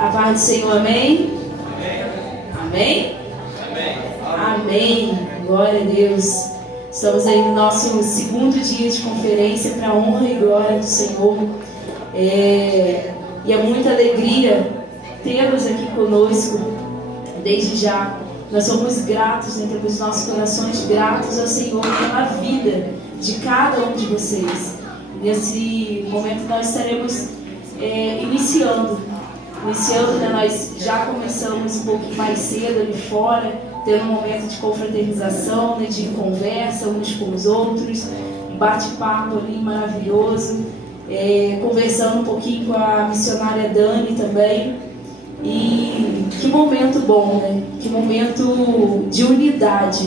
A paz do Senhor, amém? Amém? Amém. Glória a Deus. Estamos aí no nosso segundo dia de conferência para a honra e glória do Senhor. E é muita alegria tê-los aqui conosco desde já. Nós somos gratos, dentro dos nossos corações, gratos ao Senhor pela vida de cada um de vocês. Nesse momento nós estaremos iniciando, né? Nós já começamos um pouquinho mais cedo ali fora, tendo um momento de confraternização, né? De conversa uns com os outros, um bate-papo ali maravilhoso, conversando um pouquinho com a missionária Dani também. E que momento bom, né? Que momento de unidade.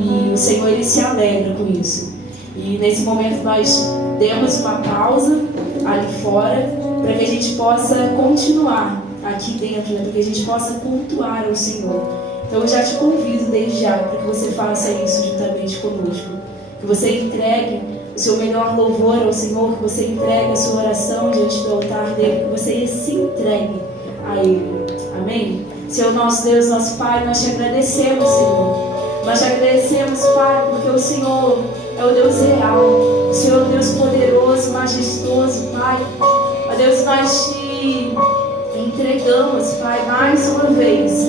E o Senhor, Ele se alegra com isso. E nesse momento nós demos uma pausa ali fora para que a gente possa continuar aqui dentro, né? Para que a gente possa cultuar ao Senhor. Então eu já te convido desde já para que você faça isso juntamente conosco. Que você entregue o seu melhor louvor ao Senhor, que você entregue a sua oração diante do altar dele, que você se entregue a Ele. Amém? Senhor nosso Deus, nosso Pai, nós te agradecemos, Senhor. Nós te agradecemos, Pai, porque o Senhor é o Deus real. O Senhor é o Deus poderoso, majestoso, Pai. Ó Deus, nós te entregamos, Pai, mais uma vez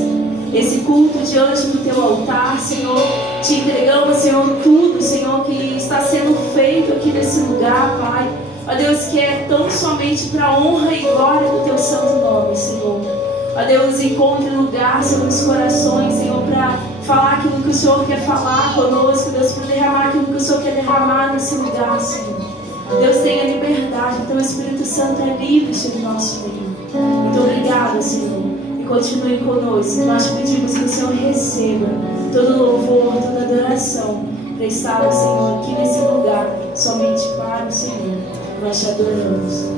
esse culto diante do teu altar, Senhor. Te entregamos, Senhor, tudo, Senhor, que está sendo feito aqui nesse lugar, Pai. Ó Deus, que é tão somente para a honra e glória do teu santo nome, Senhor. Ó Deus, encontre lugar, Senhor, nos corações, Senhor, para falar aquilo que o Senhor quer falar conosco, Deus, para derramar aquilo que o Senhor quer derramar nesse lugar, Senhor. Deus, tenha liberdade, então o Espírito Santo é livre sobre o nosso meio. Muito obrigada, Senhor, e continue conosco. Nós pedimos que o Senhor receba todo louvor, toda adoração, prestada, Senhor, aqui nesse lugar, somente para o Senhor. Nós te adoramos.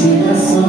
Geração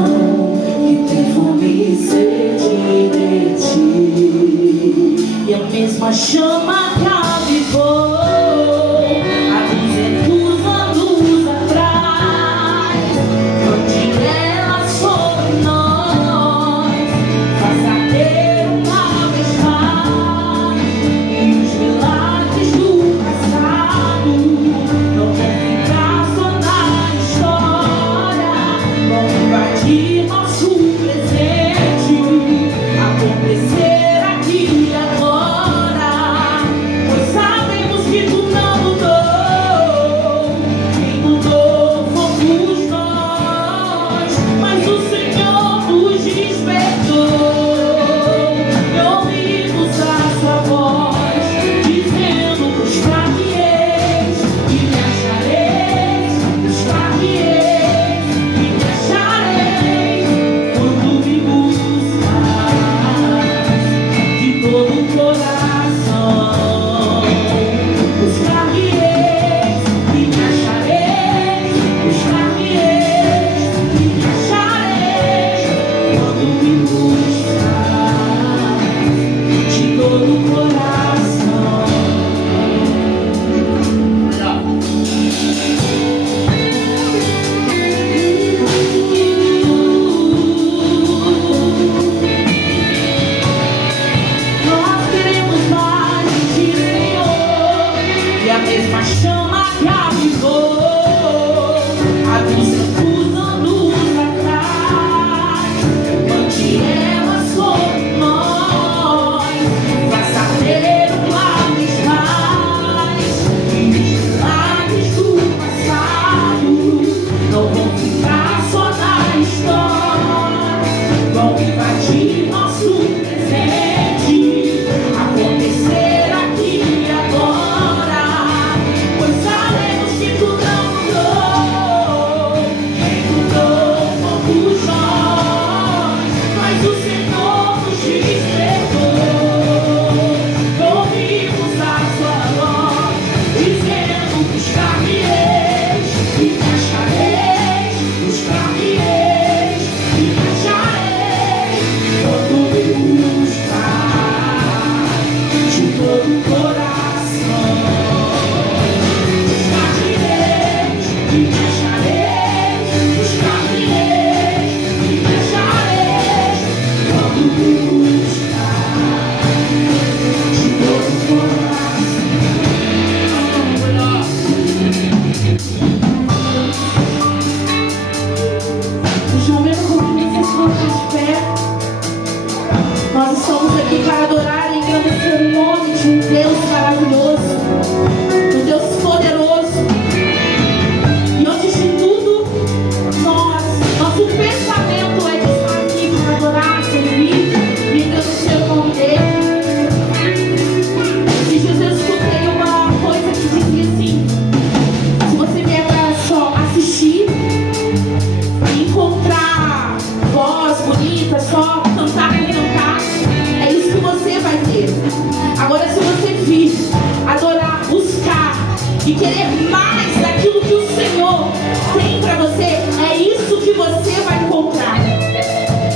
e querer mais daquilo que o Senhor tem para você, é isso que você vai encontrar.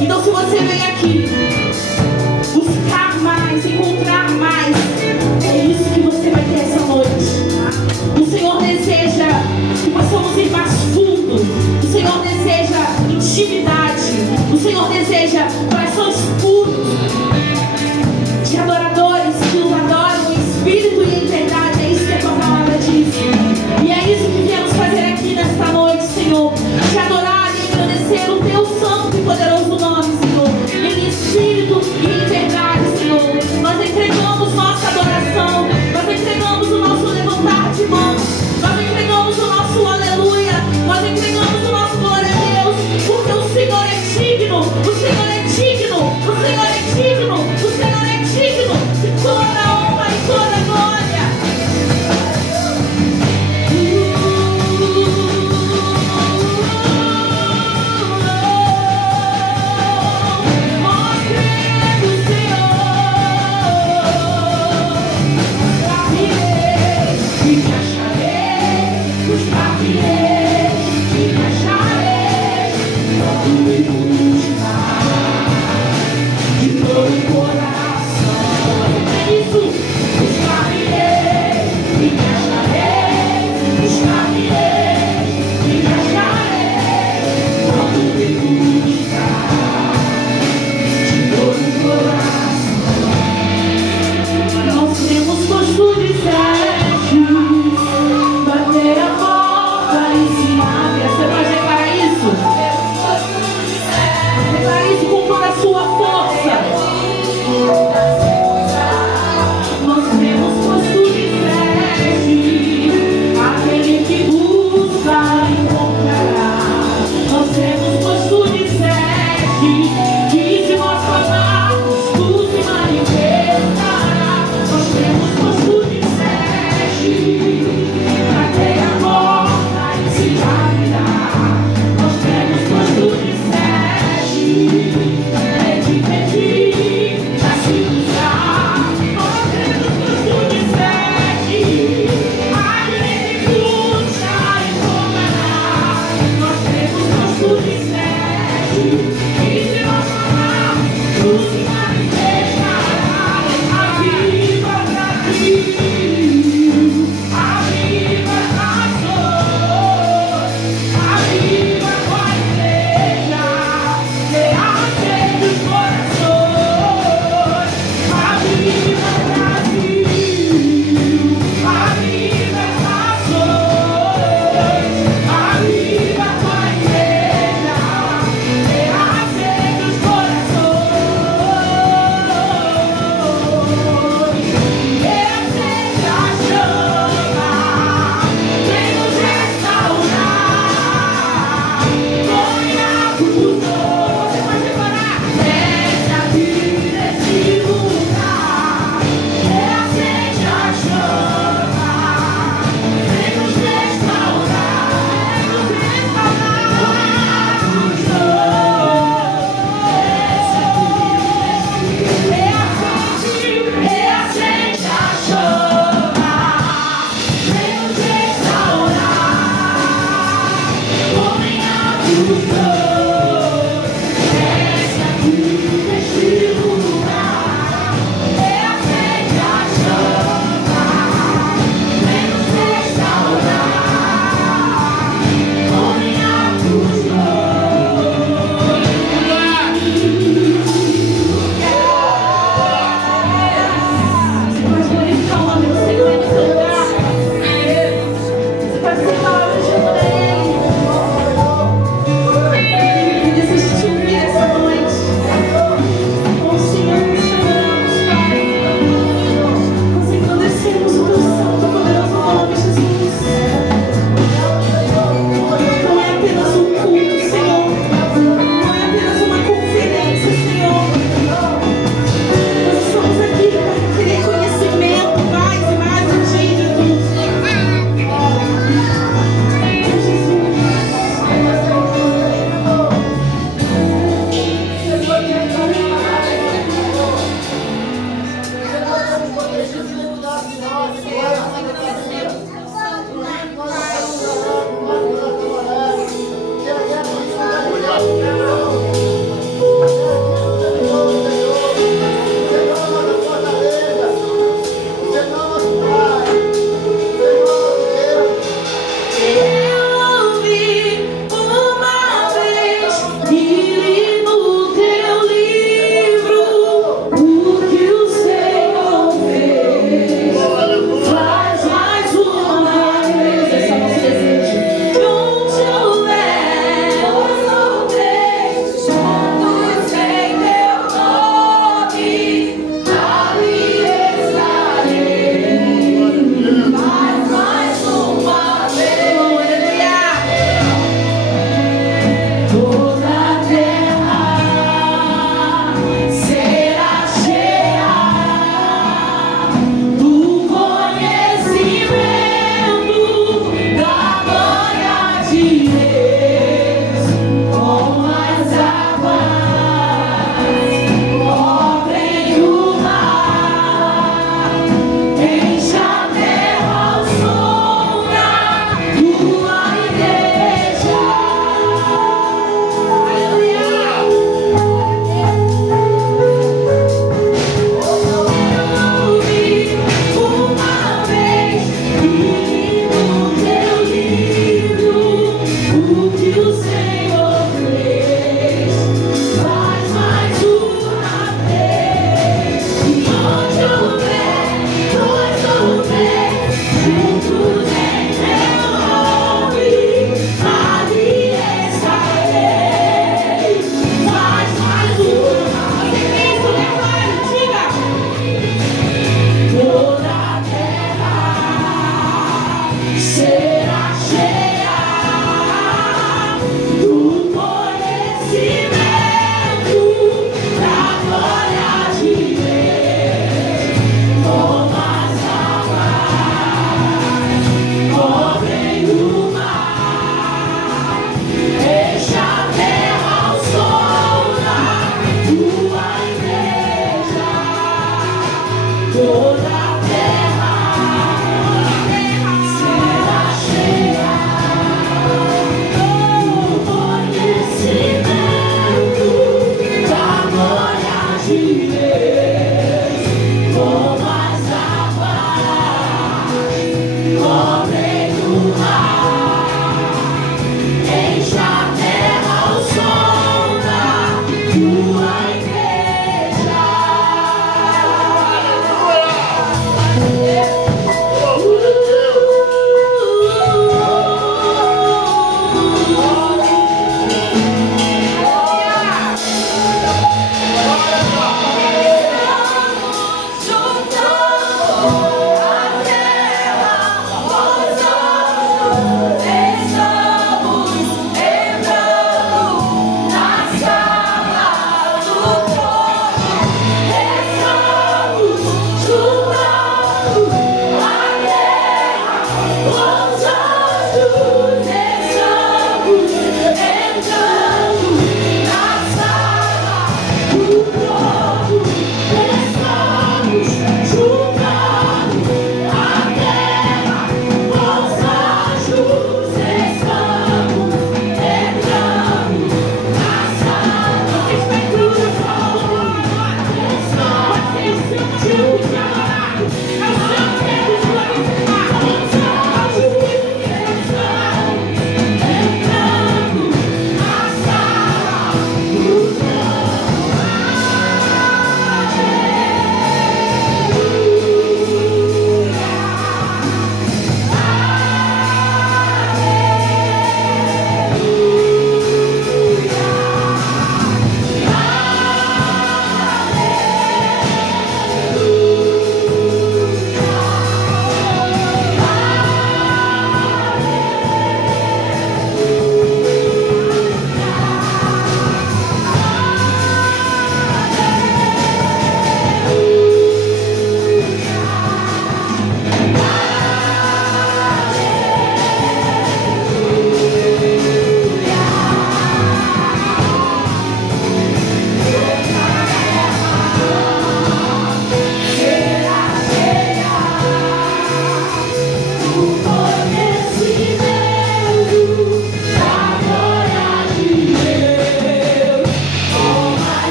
Então, se você vem aqui buscar mais, encontrar mais, é isso que você vai ter essa noite. O Senhor deseja que possamos ir mais fundo. O Senhor deseja intimidade. O Senhor deseja corações puros de adoradores que o adoram em espírito e em verdade. É isso que a tua palavra diz. E é isso que viemos fazer aqui nesta noite, Senhor. Te adorar e agradecer o teu santo e poderoso nome, Senhor. Em espírito e em verdade, Senhor. Nós entregamos nossa adoração. Nós entregamos o nosso levantar de mãos. Nós entregamos o nosso aleluia. Nós entregamos o nosso glória a Deus. Porque o Senhor é digno. O Senhor é digno. O Senhor é digno. O Senhor é digno de toda a honra e toda a glória.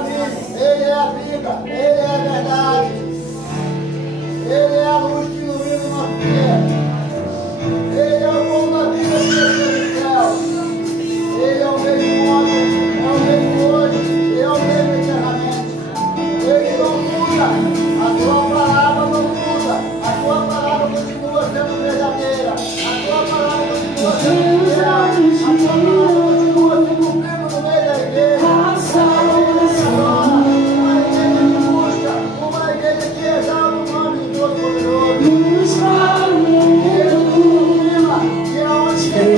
caminho, Ele é a vida, Ele é a verdade. Ele é a luz que ilumina o nosso dia. Ele é o pão da vida que desceu do céu. Ele é o mesmo ontem, é o mesmo hoje, Ele é o mesmo eternamente. Ele não muda, a sua palavra não muda, a sua palavra continua sendo verdadeira, a sua palavra continua sendo fiel, a sua palavra continua se cumprindo no meio da igreja. Uma igreja que busca, uma igreja que exalta o nome do Todo-Poderoso. Ele nos confirma que aonde ele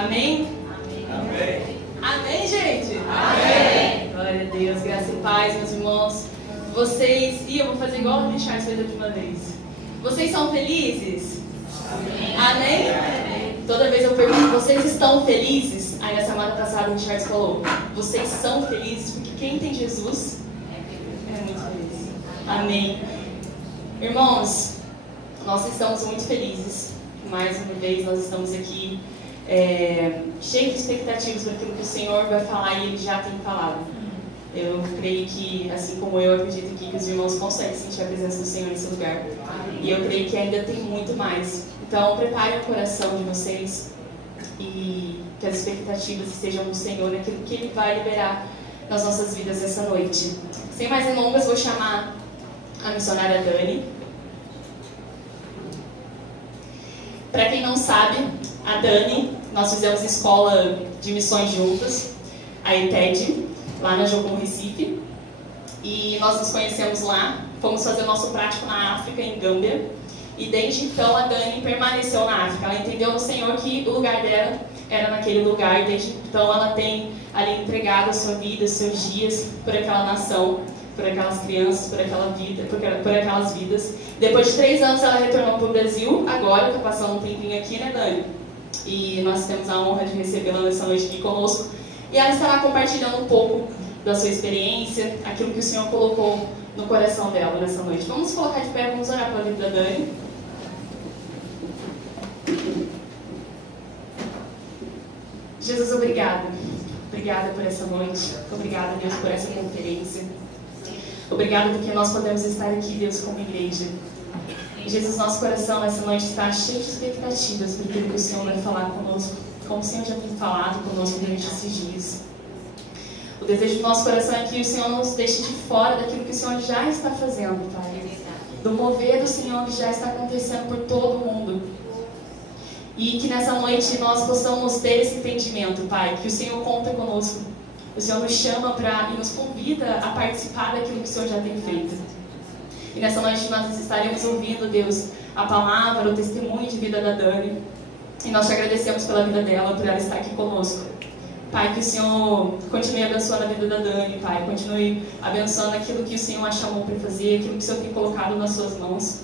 Amém? Amém. Amém, gente? Amém. Glória a Deus, graça e paz, meus irmãos. Vocês, e eu vou fazer igual o Richard fez a última vez. Vocês são felizes? Amém? Toda vez eu pergunto, vocês estão felizes? Aí na semana passada o Richard falou, vocês são felizes porque quem tem Jesus é muito feliz. Amém. Irmãos, nós estamos muito felizes. Mais uma vez nós estamos aqui cheios de expectativas para aquilo que o Senhor vai falar e Ele já tem falado. Eu creio que, assim como eu acredito aqui, que os irmãos conseguem sentir a presença do Senhor nesse lugar. E eu creio que ainda tem muito mais. Então, preparem o coração de vocês e que as expectativas estejam no Senhor, naquilo que Ele vai liberar nas nossas vidas essa noite. Sem mais delongas, vou chamar a missionária Dani. Para quem não sabe, a Dani, nós fizemos escola de missões juntas, a ETED, lá na Jocum, Recife. E nós nos conhecemos lá, fomos fazer o nosso prático na África, em Gâmbia. E desde então a Dani permaneceu na África. Ela entendeu no Senhor que o lugar dela era naquele lugar. E desde então ela tem ali entregado a sua vida, os seus dias por aquela nação, por aquelas crianças, por aquela vida, por aquelas vidas. Depois de 3 anos ela retornou para o Brasil. Agora está passando um tempinho aqui, né, Dani? E nós temos a honra de recebê-la nessa noite aqui conosco. E ela estará compartilhando um pouco da sua experiência, aquilo que o Senhor colocou no coração dela nessa noite. Vamos colocar de pé, vamos orar pela vida da Dani. Jesus, obrigada. Obrigada por essa noite. Obrigada, Deus, por essa conferência. Obrigada porque nós podemos estar aqui, Deus, como igreja. E Jesus, nosso coração nessa noite está cheio de expectativas por aquilo que o Senhor vai falar conosco, como o Senhor já tem falado conosco durante esses dias. O desejo do nosso coração é que o Senhor nos deixe de fora daquilo que o Senhor já está fazendo, Pai. Do mover do Senhor que já está acontecendo por todo o mundo. E que nessa noite nós possamos ter esse entendimento, Pai, que o Senhor conta conosco. O Senhor nos chama e nos convida a participar daquilo que o Senhor já tem feito. E nessa noite nós estaremos ouvindo, Deus, a palavra, o testemunho de vida da Dani. E nós te agradecemos pela vida dela, por ela estar aqui conosco. Pai, que o Senhor continue abençoando a vida da Dani, Pai. Continue abençoando aquilo que o Senhor a chamou para fazer, aquilo que o Senhor tem colocado nas suas mãos.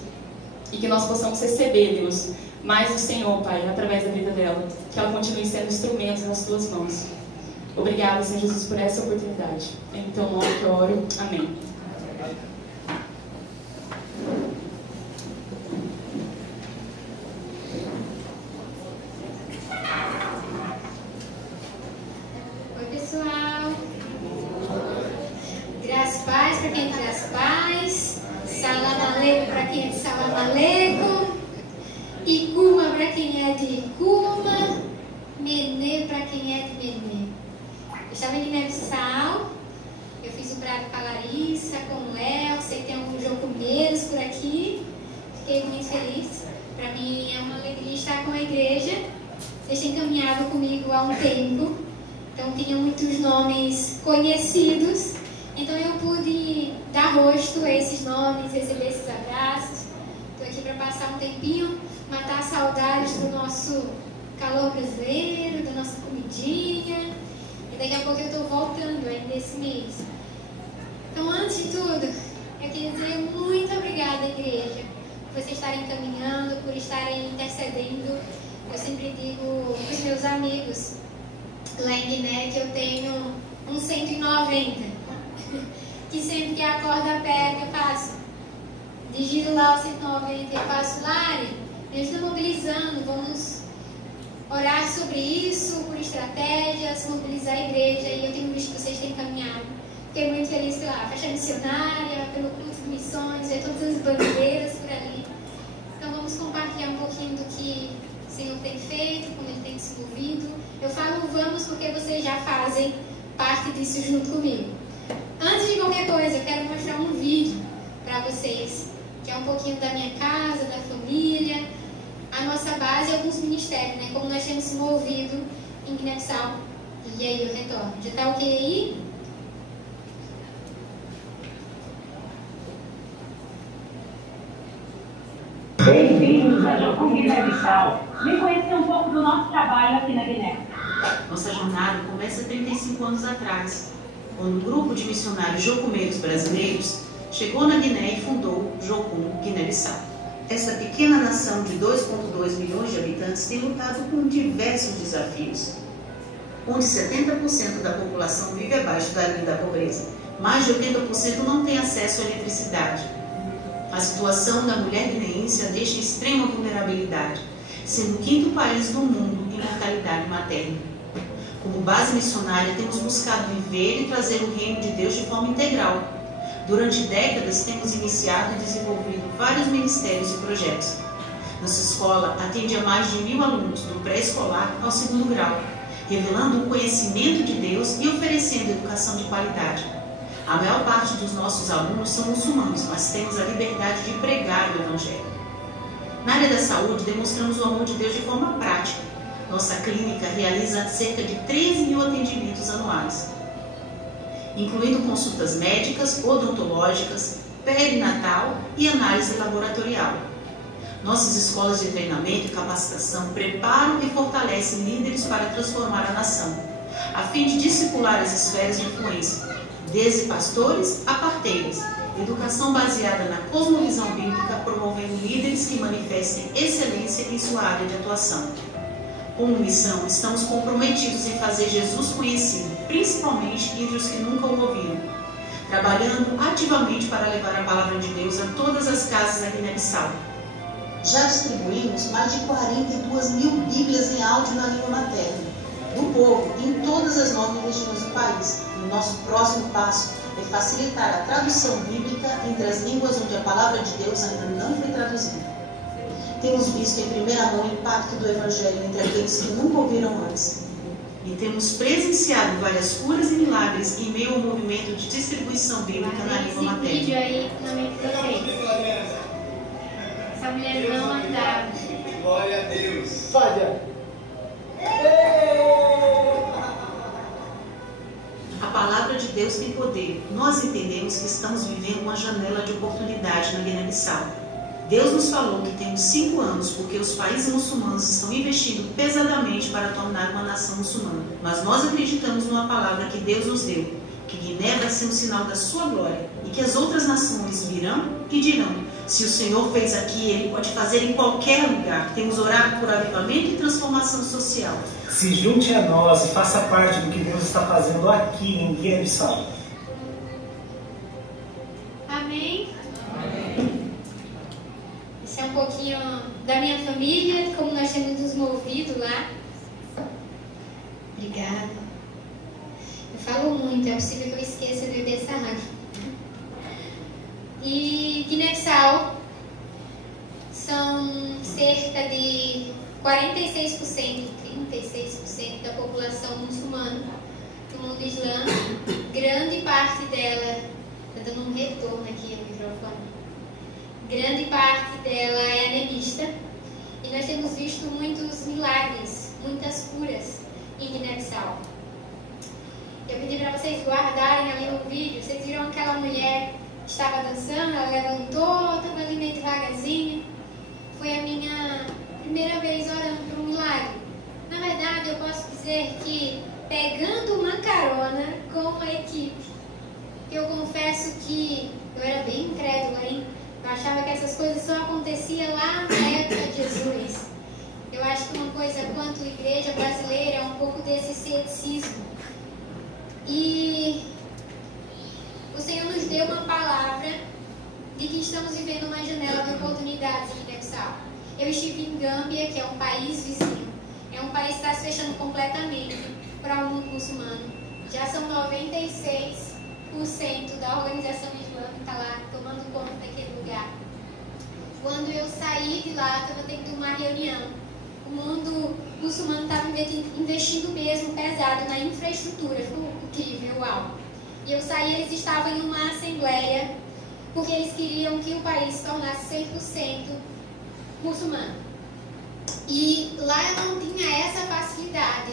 E que nós possamos receber, Deus, mais do Senhor, Pai, através da vida dela. Que ela continue sendo instrumentos nas tuas mãos. Obrigada, Senhor Jesus, por essa oportunidade. Em teu nome que eu oro. Amém. Oi, pessoal. Graças e paz para quem é de graças e paz. Salam aleikum para quem é de salam aleikum. Ikuma para quem é de Ikuma. Menê para quem é de Menê. Eu estava em Guiné-Bissau. Eu fiz o prato com a Larissa, com o Léo. Sei que tem alguns jocumeiros por aqui. Fiquei muito feliz. Para mim é uma alegria estar com a igreja. Vocês têm caminhado comigo há um tempo. Então tinha muitos nomes conhecidos. Então eu pude dar rosto a esses nomes, receber esses abraços. Estou aqui para passar um tempinho, matar saudades do nosso calor brasileiro, da nossa comidinha. E daqui a pouco eu estou voltando ainda esse mês. Então, antes de tudo, eu queria dizer muito obrigada, igreja, por vocês estarem caminhando, por estarem intercedendo. Eu sempre digo para os meus amigos lá em Guiné que eu tenho um 190. Que sempre que a corda aperta, eu faço. Digiro lá o 190 e faço, Lari, me ajuda mobilizando, vamos orar sobre isso, por estratégias, mobilizar a igreja. E eu tenho visto que vocês têm caminhado. Fiquei muito feliz pela festa missionária, pelo culto de missões, ver todas as bandeiras por ali. Então vamos compartilhar um pouquinho do que o Senhor tem feito, como Ele tem desenvolvido. Eu falo vamos porque vocês já fazem parte disso junto comigo. Antes de qualquer coisa, eu quero mostrar um vídeo para vocês, que é um pouquinho da minha casa, da família, a nossa base e alguns ministérios, né? Como nós temos se movido em Guiné-Bissau. E aí eu retorno. Já tá ok aí? Bem-vindos a Jocum Guiné-Bissau. Vem conhecer um pouco do nosso trabalho aqui na Guiné. Nossa jornada começa 35 anos atrás, quando um grupo de missionários jocumeiros brasileiros chegou na Guiné e fundou Jocum Guiné-Bissau. Essa pequena nação de 2,2 milhões de habitantes tem lutado com diversos desafios, onde 70% da população vive abaixo da linha da pobreza. Mais de 80% não tem acesso à eletricidade. A situação da mulher guineense a deixa em extrema vulnerabilidade, sendo o 5º país do mundo em mortalidade materna. Como base missionária, temos buscado viver e trazer o reino de Deus de forma integral. Durante décadas, temos iniciado e desenvolvido vários ministérios e projetos. Nossa escola atende a mais de 1.000 alunos, do pré-escolar ao 2º grau, revelando o conhecimento de Deus e oferecendo educação de qualidade. A maior parte dos nossos alunos são muçulmanos, mas temos a liberdade de pregar o Evangelho. Na área da saúde, demonstramos o amor de Deus de forma prática. Nossa clínica realiza cerca de 13.000 atendimentos anuais, incluindo consultas médicas, odontológicas, perinatal e análise laboratorial. Nossas escolas de treinamento e capacitação preparam e fortalecem líderes para transformar a nação, a fim de discipular as esferas de influência, desde pastores a parteiras. Educação baseada na cosmovisão bíblica, promovendo líderes que manifestem excelência em sua área de atuação. Como missão, estamos comprometidos em fazer Jesus conhecido, principalmente entre os que nunca o ouviram, trabalhando ativamente para levar a palavra de Deus a todas as casas da Guiné-Bissau. Já distribuímos mais de 42.000 Bíblias em áudio na língua materna do povo em todas as 9 regiões do país. E o nosso próximo passo é facilitar a tradução bíblica entre as línguas onde a palavra de Deus ainda não foi traduzida. Temos visto em primeira mão o impacto do Evangelho entre aqueles que nunca ouviram antes. E temos presenciado várias curas e milagres em meio ao movimento de distribuição bíblica na língua materna. Esse vídeo aí não me fez. Essa mulher não andava. Glória a Deus. Fábia. A palavra de Deus tem poder. Nós entendemos que estamos vivendo uma janela de oportunidade na Guiné-Bissau. Deus nos falou que temos 5 anos porque os países muçulmanos estão investindo pesadamente para tornar uma nação muçulmana. Mas nós acreditamos numa palavra que Deus nos deu, que Guiné vai ser um sinal da sua glória e que as outras nações virão e dirão: se o Senhor fez aqui, Ele pode fazer em qualquer lugar. Temos orado por avivamento e transformação social. Se junte a nós e faça parte do que Deus está fazendo aqui em Guiné-Bissau. Amém? Isso é um pouquinho da minha família, como nós temos nos movido lá. Obrigada. Eu falo muito, é possível que eu esqueça de beber essa água. E Guiné-Bissau são cerca de 46%, 36% da população muçulmana do mundo islâmico. Grande parte dela, está dando um retorno aqui no microfone, grande parte dela é animista. E nós temos visto muitos milagres, muitas curas em Guiné-Bissau. Eu pedi para vocês guardarem ali o vídeo. Vocês viram aquela mulher que estava dançando, ela levantou, estava ali meio devagarzinho. Foi a minha primeira vez orando por um milagre. Na verdade, eu posso dizer que pegando uma carona com a equipe. Eu confesso que eu era bem incrédula, hein? Eu achava que essas coisas só aconteciam lá na época de Jesus. Eu acho que uma coisa quanto igreja brasileira é um pouco desse ceticismo. E o Senhor nos deu uma palavra de que estamos vivendo uma janela de oportunidades em Guiné-Bissau. Eu estive em Gâmbia, que é um país vizinho. É um país que está se fechando completamente para o mundo muçulmano. Já são 96% da organização islâmica lá tomando conta daquele lugar. Quando eu saí de lá, estava tendo uma reunião. O mundo muçulmano estava investindo mesmo pesado na infraestrutura. Ficou incrível, uau. E eu saí, eles estavam em uma assembleia, porque eles queriam que o país se tornasse 100% muçulmano. E lá eu não tinha essa facilidade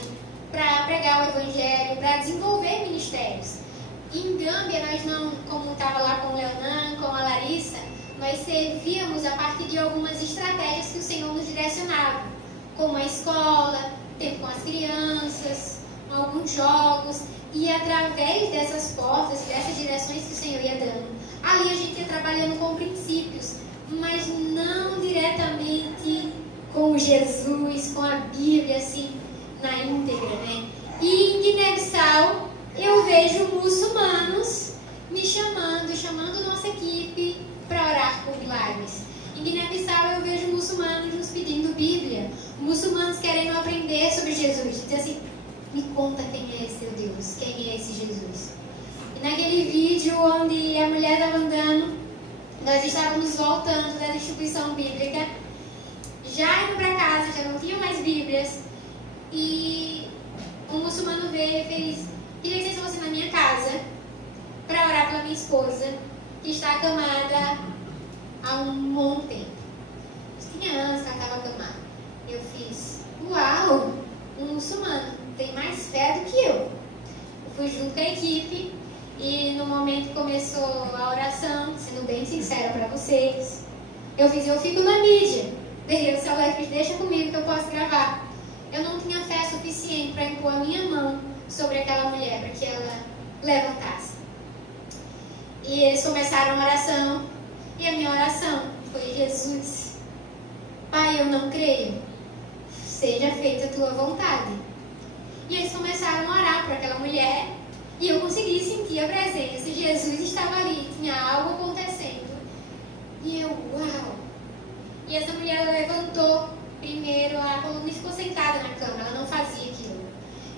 para pregar o evangelho, para desenvolver ministérios. Em Gâmbia, nós não, como estava lá com o Leonan, com a Larissa, nós servíamos a partir de algumas estratégias que o Senhor nos direcionava. como a escola, tempo com as crianças, alguns jogos, e através dessas portas, dessas direções que o Senhor ia dando, ali a gente ia trabalhando com princípios, mas não diretamente com Jesus, com a Bíblia, assim, na íntegra, né? E em Guiné-Bissau, eu vejo muçulmanos me chamando nossa equipe para orar por milagres. Em Guiné-Bissau, eu vejo muçulmanos nos pedindo Bíblia, muçulmanos querendo aprender sobre Jesus, dizer assim, me conta quem é esse teu Deus, quem é esse Jesus. E naquele vídeo onde a mulher estava andando, nós estávamos voltando da distribuição bíblica, já indo para casa, já não tinha mais Bíblias, e um muçulmano veio e fez, queria que vocês fossem na minha casa para orar pela minha esposa, que está acamada há um bom tempo. Tinha anos que ela estava acamada. Eu fiz, uau, um muçulmano tem mais fé do que eu. Fui junto com a equipe e no momento que começou a oração, sendo bem sincera para vocês, eu fico na mídia. Daí o celular fez, deixa comigo que eu posso gravar. Eu não tinha fé suficiente para impor a minha mão sobre aquela mulher, para que ela levantasse. E eles começaram a oração, e a minha oração foi, Jesus, Pai, eu não creio, seja feita a tua vontade. E eles começaram a orar por aquela mulher, e eu consegui sentir a presença. Jesus estava ali, tinha algo acontecendo. E eu, uau! E essa mulher ela levantou primeiro a coluna e ficou sentada na cama, ela não fazia aquilo.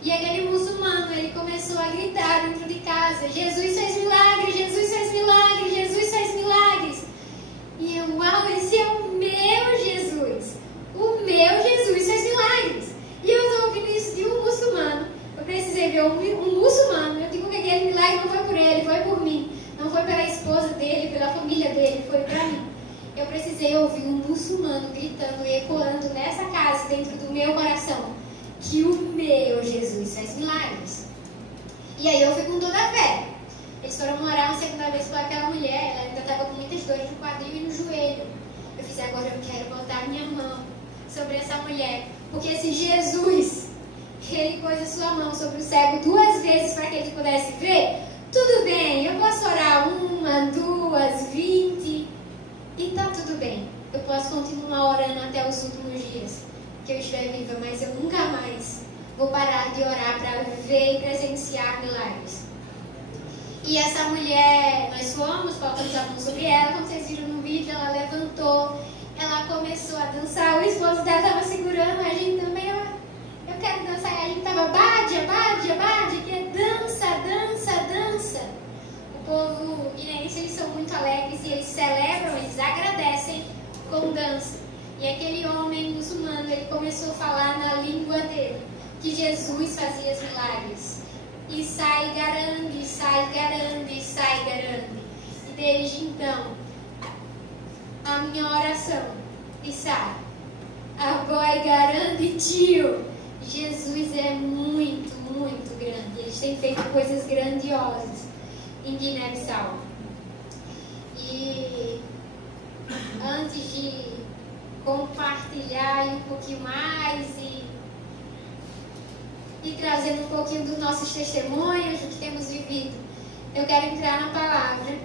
E aquele muçulmano, ele começou a gritar dentro de casa, Jesus faz milagres, Jesus faz milagres, Jesus faz milagres. E eu, uau, esse é o meu Jesus. O meu Jesus faz milagres. E eu estou ouvindo isso de um muçulmano. Eu precisei ver um muçulmano. Eu digo que aquele milagre não foi por ele, foi por mim. Não foi pela esposa dele, pela família dele, foi para mim. Eu precisei ouvir um muçulmano gritando e ecoando nessa casa, dentro do meu coração, que o meu Jesus faz milagres. E aí eu fui com toda a fé. Eles foram morar uma segunda vez com aquela mulher, ela ainda estava com muitas dores no quadril e no joelho. Eu fiz, agora eu quero botar minha mão sobre essa mulher, porque se Jesus, ele pôs a sua mão sobre o cego 2 vezes para que ele pudesse ver, tudo bem, eu posso orar 1, 2, 20, e tá tudo bem. Eu posso continuar orando até os últimos dias que eu estiver viva, mas eu nunca mais vou parar de orar para ver e presenciar milagres. E essa mulher, nós fomos, colocamos a mão sobre ela, como vocês viram no vídeo, ela levantou, ela começou a dançar, o esposo dela estava segurando, a gente também, eu quero dançar, e a gente estava, badia, que é dança, dança, dança. O povo guineense, eles são muito alegres e eles celebram, eles agradecem com dança. E aquele homem muçulmano, ele começou a falar na língua dele, que Jesus fazia os milagres. E sai garante, sai garante, sai garante. E desde então, a minha oração, e sai, agora garante, tio. Jesus é muito, muito grande. Eles têm feito coisas grandiosas em Guiné-Bissau. E antes de compartilhar um pouquinho mais e trazendo um pouquinho dos nossos testemunhos, do que temos vivido, eu quero entrar na palavra.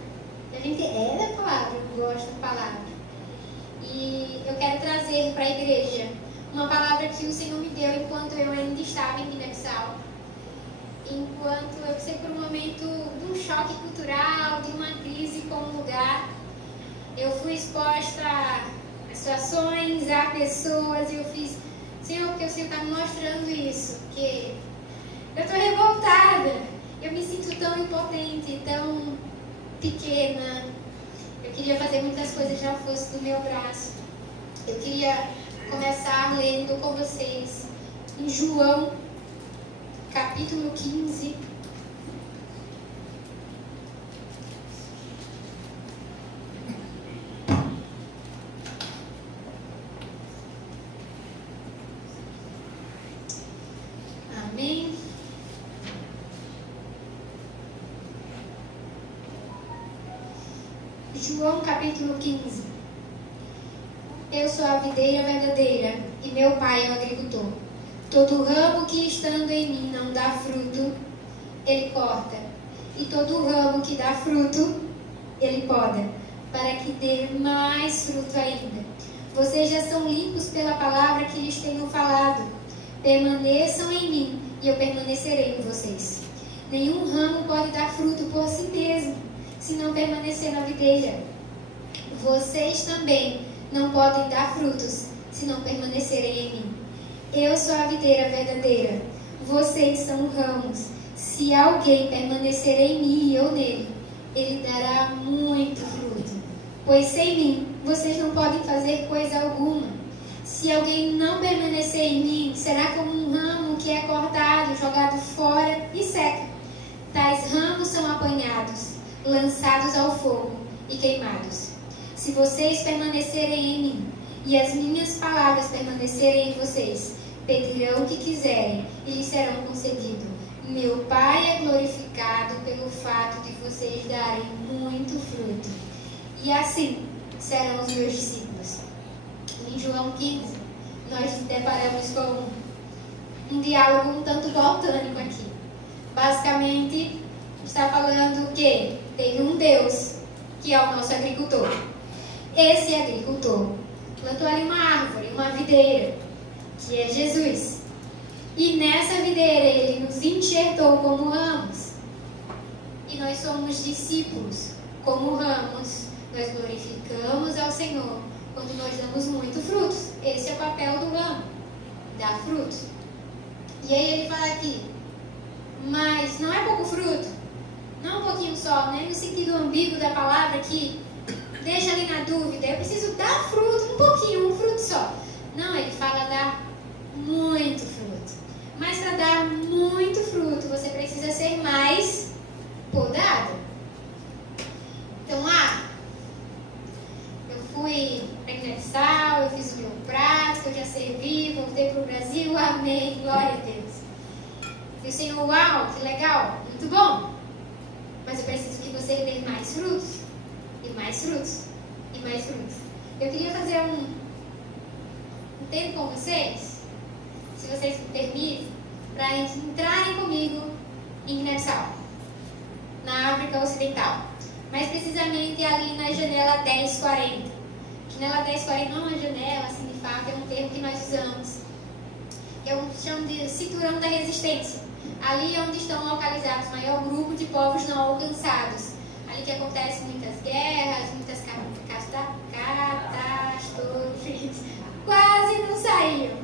A gente é da palavra, eu gosto da palavra. E eu quero trazer para a igreja uma palavra que o Senhor me deu enquanto eu ainda estava em Guiné-Bissau. Enquanto eu passei por um momento de um choque cultural, de uma crise com o lugar, eu fui exposta a situações, a pessoas, e eu fiz, Senhor, porque o Senhor está me mostrando isso, que eu estou revoltada, eu me sinto tão impotente, tão pequena, eu queria fazer muitas coisas já fosse do meu braço. Eu queria começar lendo com vocês em João, capítulo 15. Amém. João capítulo 15. Eu sou a videira verdadeira, e meu pai é o agricultor. Todo ramo que estando em mim não dá fruto, ele corta. E todo ramo que dá fruto, ele poda, para que dê mais fruto ainda. Vocês já são limpos pela palavra que lhes tenho falado. Permaneçam em mim, e eu permanecerei em vocês. Nenhum ramo pode dar fruto por si mesmo, se não permanecer na videira. Vocês também não podem dar frutos, se não permanecerem em mim. Eu sou a videira verdadeira, vocês são ramos. Se alguém permanecer em mim e eu nele, ele dará muito fruto. Pois sem mim, vocês não podem fazer coisa alguma. Se alguém não permanecer em mim, será como um ramo que é cortado, jogado fora e seca. Tais ramos são apanhados, lançados ao fogo e queimados. Se vocês permanecerem em mim e as minhas palavras permanecerem em vocês, pedirão o que quiserem e lhes serão concedido. Meu Pai é glorificado pelo fato de vocês darem muito fruto. E assim serão os meus discípulos. Em João 15, nós nos deparamos com um diálogo um tanto botânico aqui. Basicamente, está falando que tem um Deus que é o nosso agricultor. Esse agricultor plantou ali uma árvore, uma videira, que é Jesus. E nessa videira ele nos enxertou como ramos. E nós somos discípulos como ramos. Nós glorificamos ao Senhor quando nós damos muito frutos. Esse é o papel do ramo, dar frutos. E aí ele fala aqui, mas não é pouco fruto, não um pouquinho só, né? No sentido ambíguo da palavra que deixa ali na dúvida, eu preciso dar fruto, um pouquinho, um fruto só. Não, ele fala dar muito fruto. Mas para dar muito fruto, você precisa ser mais podado. Então, eu fui para Guiné-Bissau, eu fiz o meu prato, eu já servi, voltei para o Brasil, amém, glória a Deus. E o Senhor, uau, que legal, muito bom. Mas eu preciso que você dê mais frutos, e mais frutos, e mais frutos. Eu queria fazer um tempo com vocês, se vocês me permitem, para entrarem comigo em Guiné-Bissau, na África Ocidental. Mais precisamente ali na janela 1040. Janela 1040 não é uma janela, assim, de fato, é um termo que nós usamos. Que eu chamo de cinturão da resistência. Ali é onde estão localizados o maior grupo de povos não alcançados. Ali que acontecem muitas guerras, muitas catástrofes. Quase não saíram.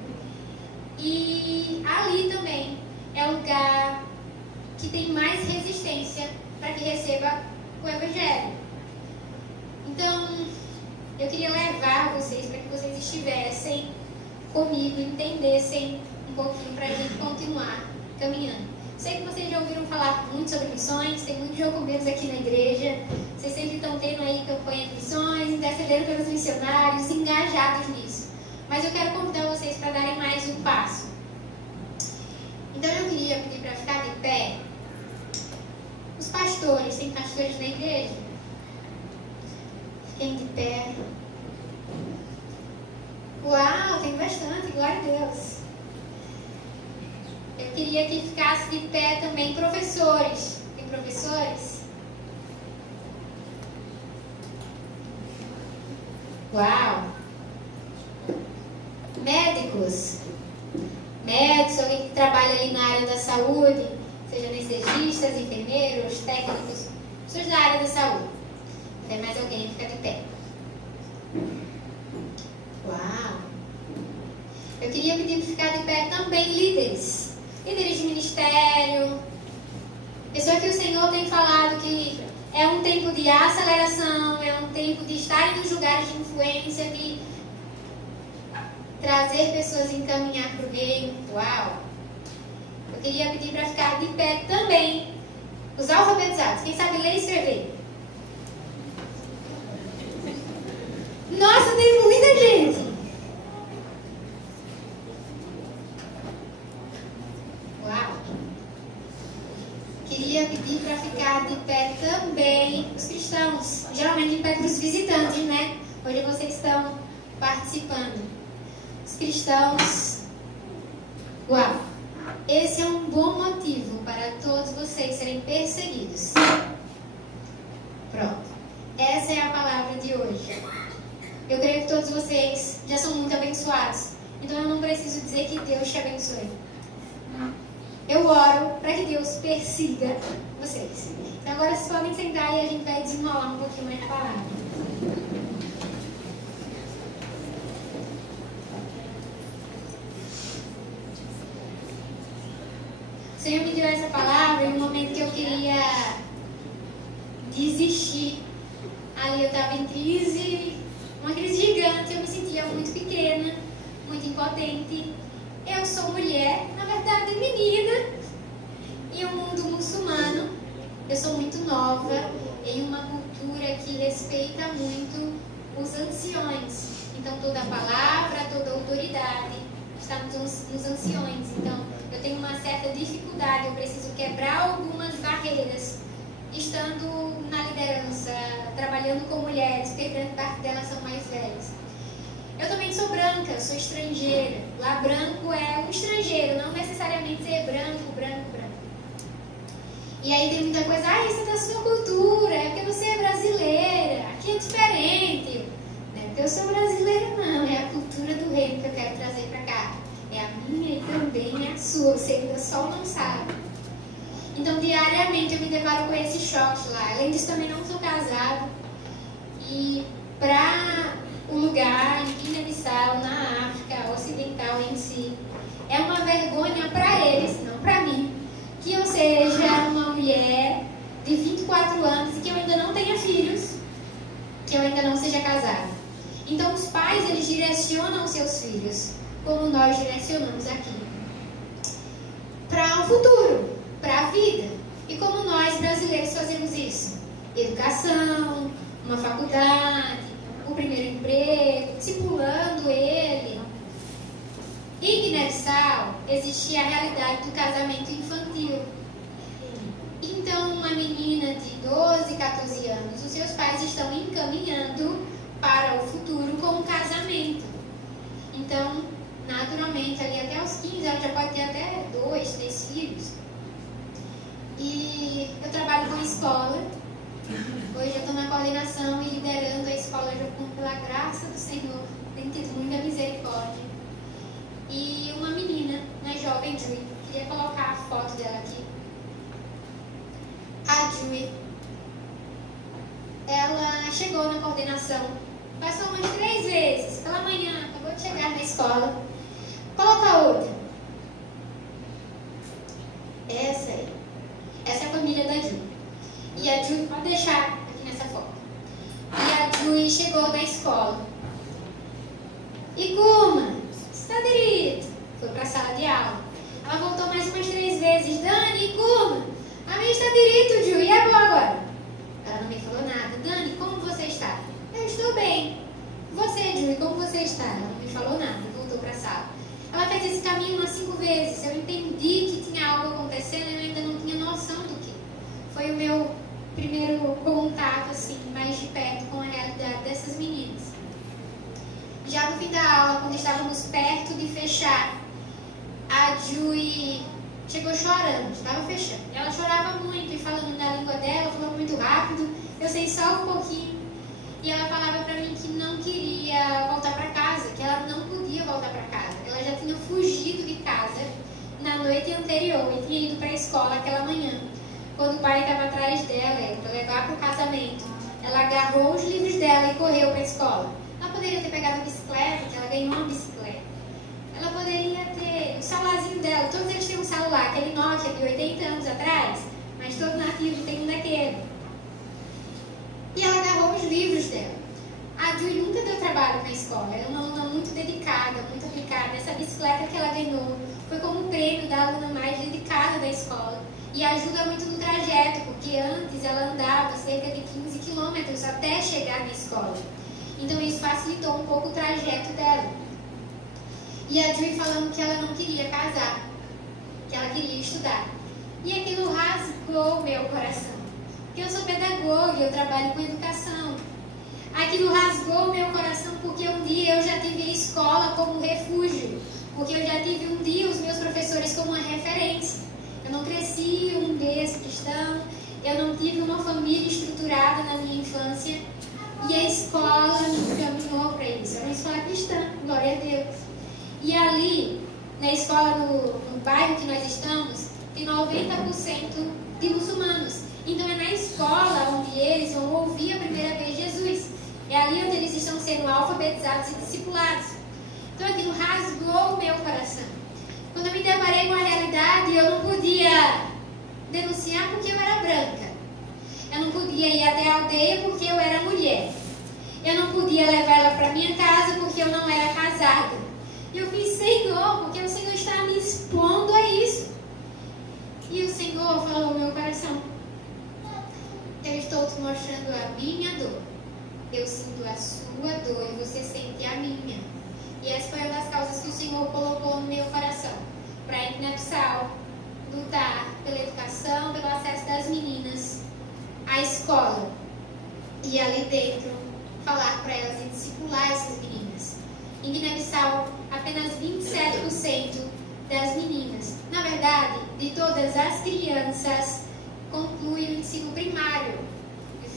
E ali também é o lugar que tem mais resistência para que receba o Evangelho. Então, eu queria levar vocês para que vocês estivessem comigo, entendessem um pouquinho para a gente continuar caminhando. Sei que vocês já ouviram falar muito sobre missões, tem muitos jocomeiros aqui na igreja, vocês sempre estão tendo aí campanha de missões, intercedendo pelos missionários, engajados nisso. Mas eu quero convidar vocês para darem mais um passo. Então eu queria pedir para ficar de pé. Os pastores, tem pastores na igreja? Fiquem de pé. Uau, tem bastante, glória a Deus. Eu queria que ficasse de pé também professores. Tem professores? Uau! Médicos. Médicos, alguém que trabalha ali na área da saúde, seja anestesistas, enfermeiros, técnicos, pessoas da área da saúde. Tem mais alguém? Fica de pé. Uau! Eu queria pedir para ficar de pé também líderes. Líderes de ministério. Pessoa que o Senhor tem falado que é um tempo de aceleração, é um tempo de estar nos lugares de influência, de trazer pessoas e encaminhar para o reino. Uau! Eu queria pedir para ficar de pé também os alfabetizados. Quem sabe ler e escrever? Nossa, tem muita gente! Uau! Queria pedir para ficar de pé também os cristãos. Geralmente de pé para os visitantes, né? Hoje vocês estão participando. Os cristãos, uau! Esse é um bom motivo para todos vocês serem perseguidos. Pronto. Essa é a palavra de hoje. Eu creio que todos vocês já são muito abençoados. Então eu não preciso dizer que Deus te abençoe. Eu oro para que Deus persiga vocês. Então agora vocês podem sentar e a gente vai desenrolar um pouquinho mais a palavra. O Senhor me deu essa palavra em um momento que eu queria desistir. Ali eu estava em crise, uma crise gigante, eu me sentia muito pequena, muito impotente. Eu sou mulher, na verdade menina, em um mundo muçulmano. Eu sou muito nova, em uma cultura que respeita muito os anciões. Então toda a palavra, toda a autoridade está nos anciões. Então eu tenho uma certa dificuldade, eu preciso quebrar algumas barreiras, estando na liderança, trabalhando com mulheres, porque grande parte delas são mais velhas. Eu também sou branca, sou estrangeira. Lá branco é um estrangeiro, não necessariamente ser branco. E aí tem muita coisa, isso é da sua cultura, é porque você é brasileira, aqui é diferente. Não é porque eu sou brasileira não, é a cultura do reino que eu quero trazer para cá. É a minha e também é a sua, você ainda só não sabe. Então diariamente eu me deparo com esse choque lá. Além disso também não sou casada. E para o lugar em Guiné-Bissau, na África Ocidental em si, é uma vergonha para eles, não para mim, que eu seja uma mulher de 24 anos e que eu ainda não tenha filhos, que eu ainda não seja casada. Então os pais, eles direcionam seus filhos, como nós direcionamos aqui, para o futuro, para a vida. E como nós brasileiros fazemos isso? Educação, uma faculdade, o primeiro emprego, discipulando ele. Em Guiné-Bissau existia a realidade do casamento infantil. Então uma menina de 12, 14 anos, os seus pais estão encaminhando para o futuro com um casamento. Então, naturalmente, ali até os 15, ela já pode ter até 2, 3 filhos. E eu trabalho com escola. Hoje eu estou na coordenação e liderando a escola Jocum pela graça do Senhor. Tem tido muita misericórdia. E uma menina, uma jovem Jui, queria colocar a foto dela aqui. A Jui, ela chegou na coordenação, passou umas 3 vezes, pela manhã, acabou de chegar na escola. Coloca a outra. Essa aí. Essa é a família da Jui. E a Jui, pode deixar aqui nessa foto. E a Jui chegou na escola. E Kuma, está direito. Foi para a sala de aula. Ela voltou mais umas 3 vezes. Dani, Kuma, a minha está direito, Jui. E agora? Ela não me falou nada. Dani, como você está? Eu estou bem. Você, Jui, como você está? Ela não me falou nada. Voltou para a sala. Ela fez esse caminho umas 5 vezes. Eu entendi que tinha algo acontecendo e eu ainda não tinha noção do que. Foi o meu primeiro contato, assim, mais de perto com a realidade dessas meninas. Já no fim da aula, quando estávamos perto de fechar, a Jui chegou chorando, estava fechando. Ela chorava muito e falando na língua dela, falando muito rápido. Eu sei só um pouquinho. E ela falava para mim que não queria voltar para casa, que ela não podia voltar para casa. Ela já tinha fugido de casa na noite anterior e tinha ido para a escola aquela manhã. Quando o pai estava atrás dela para levar para o casamento, ela agarrou os livros dela e correu para a escola. Ela poderia ter pegado a bicicleta, que ela ganhou uma bicicleta. Ela poderia ter o celularzinho dela. Todos eles têm um celular, aquele Nokia de 80 anos atrás, mas todo nativo tem um daquele. E ela agarrou os livros dela. A Jui nunca deu trabalho na escola. Ela é uma aluna muito dedicada, muito aplicada. Essa bicicleta que ela ganhou foi como prêmio da aluna mais dedicada da escola. E ajuda muito no trajeto, porque antes ela andava cerca de 15 quilômetros até chegar na escola. Então isso facilitou um pouco o trajeto dela. E a Jui falando que ela não queria casar, que ela queria estudar. E aquilo rasgou meu coração. Porque eu sou pedagoga, eu trabalho com educação. Aquilo rasgou meu coração, porque um dia eu já tive a escola como refúgio, porque eu já tive um dia os meus professores como uma referência. Eu não cresci em um berço cristão, eu não tive uma família estruturada na minha infância, e a escola me encaminhou para isso. Era uma escola cristã, glória a Deus. E ali, na escola, no bairro que nós estamos, tem 90% de muçulmanos. Então é na escola onde eles vão ouvir a primeira vez Jesus. É ali onde eles estão sendo alfabetizados e discipulados. Então aquilo rasgou o meu coração. Quando eu me deparei com a realidade, eu não podia denunciar porque eu era branca. Eu não podia ir até a aldeia porque eu era mulher. Eu não podia levar ela para minha casa porque eu não era casada. E eu fiz, Senhor, porque o Senhor está me expondo a isso. E o Senhor falou no meu coração: eu estou te mostrando a minha dor. Eu sinto a sua dor e você sente a minha. E essa foi uma das causas que o Senhor colocou no meu coração. Para ir na Bissau, lutar pela educação, pelo acesso das meninas à escola. E ali dentro, falar para elas e discipular essas meninas. Em Guiné-Bissau, apenas 27% das meninas, na verdade, de todas as crianças, concluem o ensino primário.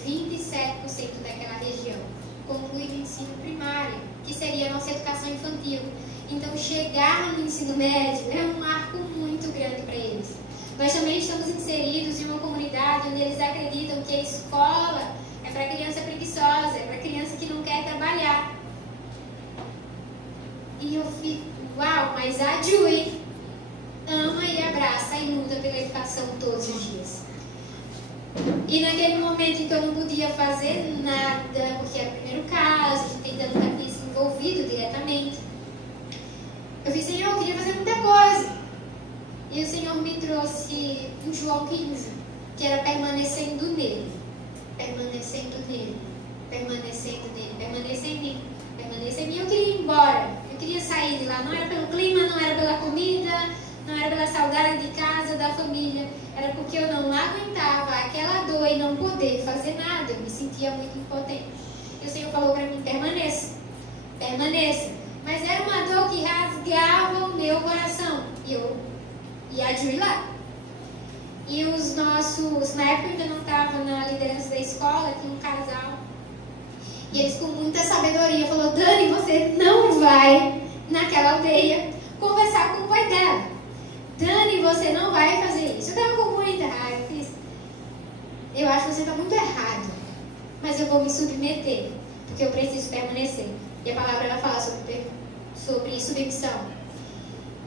27% daquela região concluem o ensino primário, que seria a nossa educação infantil. Então, chegar no ensino médio é um marco muito grande para eles. Nós também estamos inseridos em uma comunidade onde eles acreditam que a escola é para criança preguiçosa, é para criança que não quer trabalhar. E eu fico, uau, mas a Jui ama e abraça e luta pela educação todos os dias. E naquele momento em que eu não podia fazer nada, porque era o primeiro caso, a gente tentando estar nisso envolvido diretamente, eu disse, Senhor, eu queria fazer muita coisa. E o Senhor me trouxe em João 15, que era permanecendo nele, permanecendo nele, permanecendo nele, permanecer em mim, permanecer em mim. Eu queria ir embora, eu queria sair de lá. Não era pelo clima, não era pela comida, não era pela saudade de casa, da família. Era porque eu não aguentava aquela dor e não poder fazer nada. Eu me sentia muito impotente. E o Senhor falou para mim, permaneça, permaneça. Mas era uma dor que rasgava o meu coração. E a Jui lá. E os nossos, na época eu ainda não estava na liderança da escola, tinha um casal. E eles com muita sabedoria falou, Dani, você não vai naquela aldeia conversar com o pai dela. Dani, você não vai fazer isso. Eu estava com muita raiva. Eu acho que você está muito errado. Mas eu vou me submeter, porque eu preciso permanecer. E a palavra ela fala sobre submissão.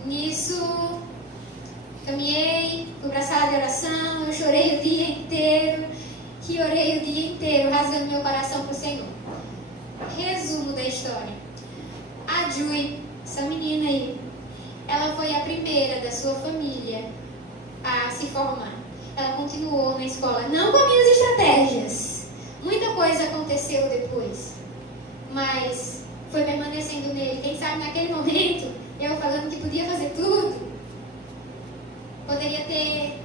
Nisso, caminhei, fui para a sala de oração, eu chorei o dia inteiro, que orei o dia inteiro, rasgando meu coração para o Senhor. Resumo da história. A Jui, essa menina aí, ela foi a primeira da sua família a se formar. Ela continuou na escola, não com as minhas estratégias. Muita coisa aconteceu depois, mas foi permanecendo nele. Quem sabe naquele momento, eu falando que podia fazer tudo, poderia ter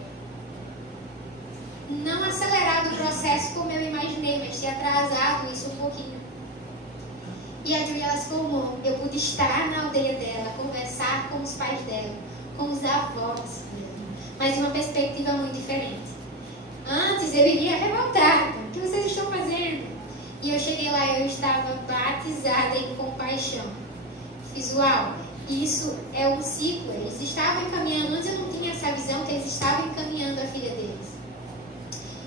não acelerado o processo como eu imaginei, mas ter atrasado isso um pouquinho. E a Júlia, ela se formou. Eu pude estar na aldeia dela, conversar com os pais dela, com os avós dela, mas de uma perspectiva muito diferente. Antes eu iria revoltada. O que vocês estão fazendo? E eu cheguei lá, eu estava batizada em compaixão. Fiz, uau, isso é um ciclo. Eles estavam encaminhando, antes eu não tinha essa visão que eles estavam encaminhando a filha deles.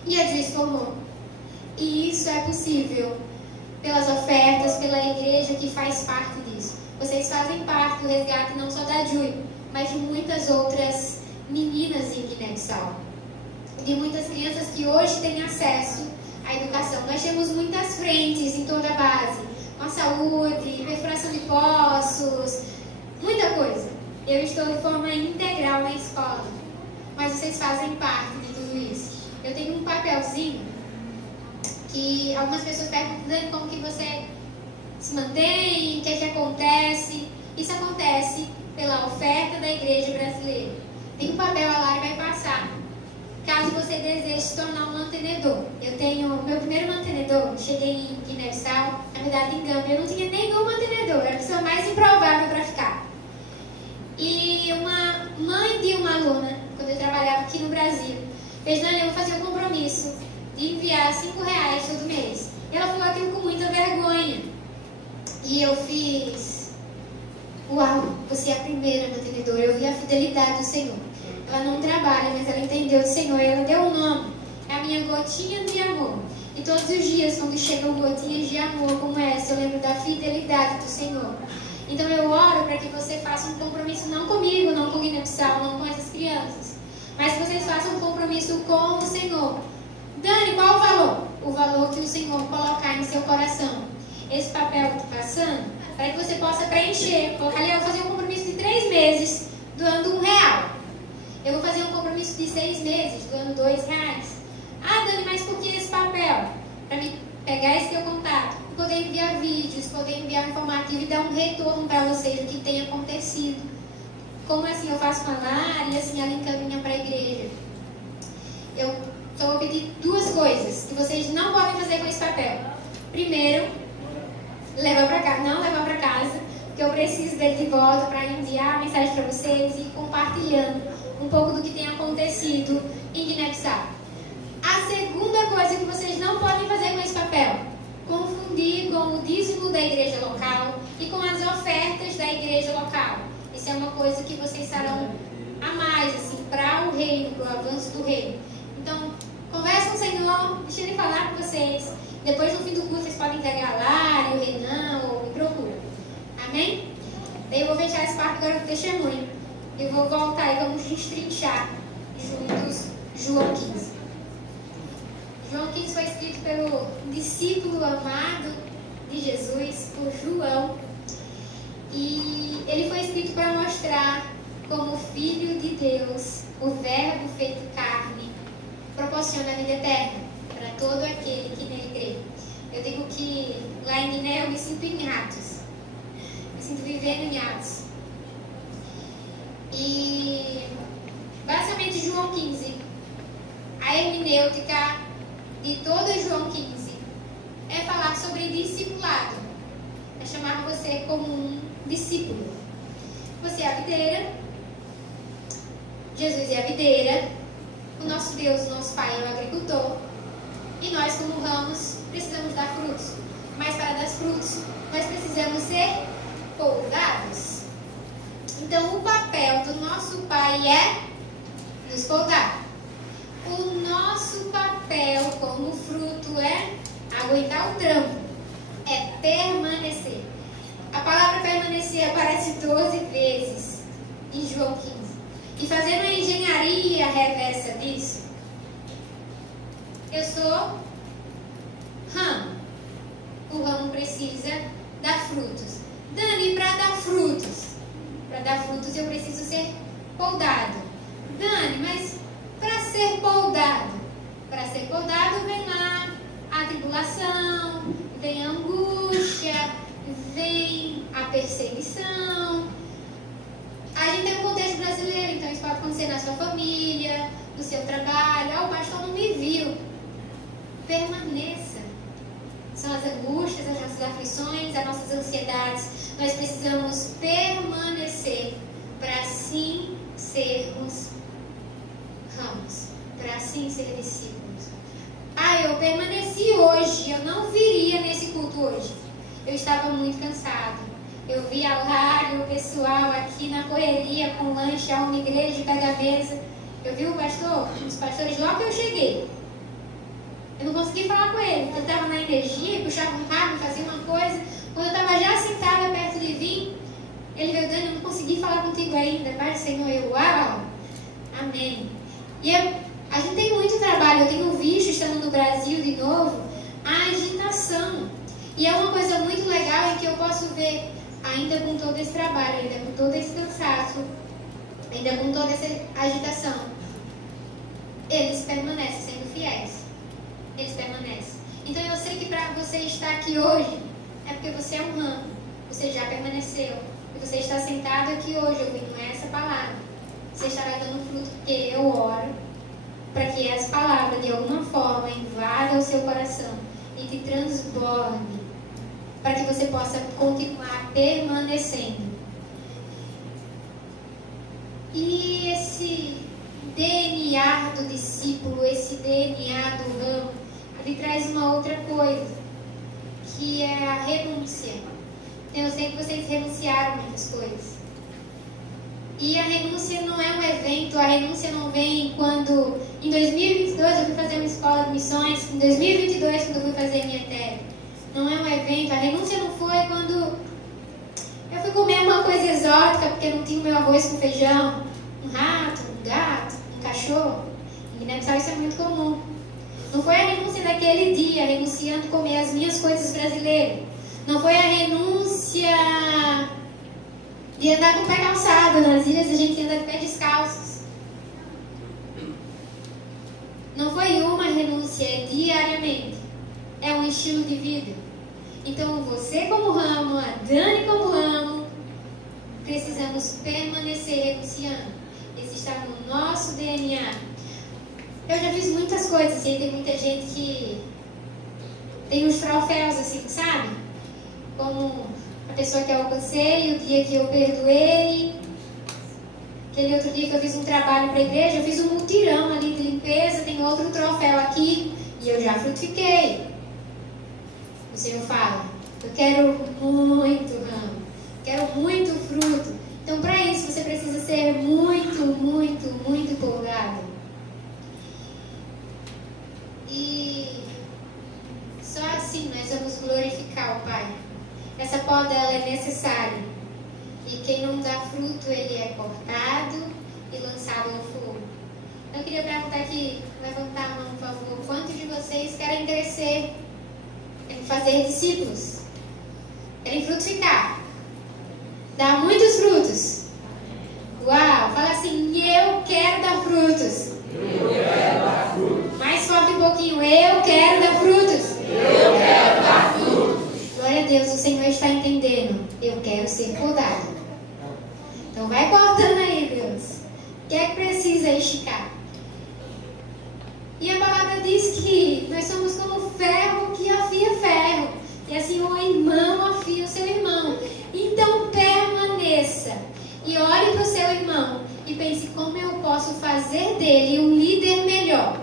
E a Júlia se formou. E isso é possível pelas ofertas, pela igreja que faz parte disso. Vocês fazem parte do resgate não só da Jui, mas de muitas outras meninas em Guiné-Bissau. De muitas crianças que hoje têm acesso à educação. Nós temos muitas frentes em toda a base, com a saúde, perfuração de poços, muita coisa. Eu estou de forma integral na escola, mas vocês fazem parte de tudo isso. Eu tenho um papelzinho que algumas pessoas perguntam como que você se mantém, o que é que acontece. Isso acontece pela oferta da igreja brasileira. Tem um papel lá e vai passar. Caso você você deseja se tornar um mantenedor. Eu tenho meu primeiro mantenedor, cheguei em Guiné-Bissau, na verdade em Gâmbia, eu não tinha nenhum mantenedor, era a pessoa mais improvável para ficar. E uma mãe de uma aluna, quando eu trabalhava aqui no Brasil, fez: Dani, eu vou fazer um compromisso de enviar R$5 todo mês. E ela falou aquilo com muita vergonha. E eu fiz: uau, você é a primeira mantenedora, eu vi a fidelidade do Senhor. Ela não trabalha, mas ela entendeu do Senhor e ela deu um nome. É a minha gotinha de amor. E todos os dias, quando chegam gotinhas de amor como essa, eu lembro da fidelidade do Senhor. Então eu oro para que você faça um compromisso, não comigo, não com Guiné-Bissau, não com essas crianças, mas que vocês façam um compromisso com o Senhor. Dani, qual o valor? O valor que o Senhor colocar em seu coração. Esse papel que eu estou passando, para que você possa preencher. Colocar ali: eu vou fazer um compromisso de 3 meses, doando R$1. Eu vou fazer um compromisso de 6 meses, doando R$2. Ah, Dani, mas por que esse papel? Para me pegar esse teu contato, poder enviar vídeos, poder enviar informativo e dar um retorno para vocês do que tem acontecido. Como assim eu faço falar e assim ela encaminha para a igreja. Eu só vou pedir 2 coisas que vocês não podem fazer com esse papel. Primeiro, levar para casa, não levar para casa, porque eu preciso dele de volta para enviar a mensagem para vocês e ir compartilhando um pouco do que tem acontecido em Guiné-Bissau. A segunda coisa que vocês não podem fazer com esse papel: confundir com o dízimo da igreja local e com as ofertas da igreja local. Isso é uma coisa que vocês farão a mais, assim, para o reino, para o avanço do reino. Então, conversa com o Senhor, deixa Ele falar com vocês. Depois, no fim do curso, vocês podem entregar lá, o Renan, ou me procura. Amém? Daí eu vou fechar essa parte agora do testemunho. Eu vou voltar e vamos destrinchar juntos João 15. João 15 foi escrito pelo discípulo amado de Jesus, por João. E ele foi escrito para mostrar como o Filho de Deus, o Verbo feito carne, proporciona a vida eterna para todo aquele que nele crê. Eu digo que lá em Guiné eu me sinto em Atos. Me sinto vivendo em Atos. E basicamente João 15, a hermenêutica de todo João 15 é falar sobre discipulado, é chamar você como um discípulo. Você é a videira, Jesus é a videira, o nosso Deus, o nosso Pai é o agricultor, e nós como ramos precisamos dar frutos, mas para dar frutos nós precisamos ser podados. Então o papel do nosso Pai é nos podar. O nosso papel como fruto é aguentar o trampo, é permanecer. A palavra permanecer aparece 12 vezes em João 15. E fazendo a engenharia reversa disso, eu sou ramo. O ramo precisa dar frutos. Dani, para dar frutos eu preciso ser podado. Dani, mas para ser podado vem lá a tribulação, vem a angústia, vem a perseguição. A gente tem um contexto brasileiro, então isso pode acontecer na sua família, no seu trabalho. Ah, o pastor não me viu. Permaneça. São as angústias, as nossas aflições, as nossas ansiedades. Nós precisamos permanecer para assim sermos ramos, para assim ser discípulos. Ah, eu permaneci hoje, eu não viria nesse culto hoje. Eu estava muito cansado. Eu via lá o pessoal aqui na correria com lanche, a uma igreja, pega a mesa. Eu vi o pastor, os pastores logo que eu cheguei. Eu não consegui falar com ele, eu estava na energia, puxava um carro, fazia uma coisa. Quando eu estava já sentada perto de vir, ele veio: Dani, eu não consegui falar contigo ainda. Pai do Senhor, eu, uau, amém. E a gente tem muito trabalho, eu tenho visto, estando no Brasil de novo, a agitação. E é uma coisa muito legal em que eu posso ver, ainda com todo esse trabalho, ainda com todo esse cansaço, ainda com toda essa agitação, eles permanecem sendo fiéis. Eles permanecem. Então eu sei que para você estar aqui hoje, é porque você é um ramo, você já permaneceu. E você está sentado aqui hoje ouvindo essa palavra. Você estará dando fruto porque eu oro, para que essa palavra de alguma forma invada o seu coração e te transborde, para que você possa continuar permanecendo. E esse DNA do discípulo, esse DNA do ramo, ele traz uma outra coisa, que é a renúncia. Eu sei que vocês renunciaram a muitas coisas. E a renúncia não é um evento, a renúncia não vem quando... Em 2022 eu fui fazer uma escola de missões, em 2022 quando eu fui fazer minha tese. Não é um evento, a renúncia não foi quando eu fui comer uma coisa exótica porque não tinha o meu arroz com feijão, um rato, um gato, um cachorro. Em Guiné-Bissau isso é muito comum. Não foi a renúncia daquele dia, renunciando a comer as minhas coisas brasileiras. Não foi a renúncia de andar com o pé calçado. Nas ilhas a gente anda de pé descalços. Não foi uma renúncia, é diariamente. É um estilo de vida. Então você como ramo, a Dani como ramo, precisamos permanecer renunciando. Esse está no nosso DNA. Eu já fiz muitas coisas e tem muita gente que tem uns troféus assim, sabe? Como a pessoa que eu alcancei, o dia que eu perdoei, aquele outro dia que eu fiz um trabalho para a igreja, eu fiz um mutirão ali de limpeza, tem outro troféu aqui e eu já frutifiquei. O Senhor fala, eu quero muito ramo, quero muito fruto. Então para isso você precisa ser muito, muito, muito empolgado. E só assim nós vamos glorificar o Pai. Essa poda ela é necessária. E quem não dá fruto, ele é cortado e lançado ao fogo. Eu queria perguntar aqui, levantar a mão, por favor. Quantos de vocês querem crescer, querem fazer discípulos, querem frutificar, dar muitos frutos? Uau! Fala assim, eu quero dar frutos. Eu quero dar frutos. Mais forte um pouquinho, eu quero dar frutos. Eu quero dar frutos. Glória a Deus, o Senhor está entendendo. Eu quero ser podado. Então vai cortando aí, Deus. O que é que precisa esticar? E a palavra diz que nós somos como ferro que afia ferro. E assim o irmão afia o seu irmão. Então permaneça. E olhe para o seu irmão. E pense como eu posso fazer dele um líder melhor.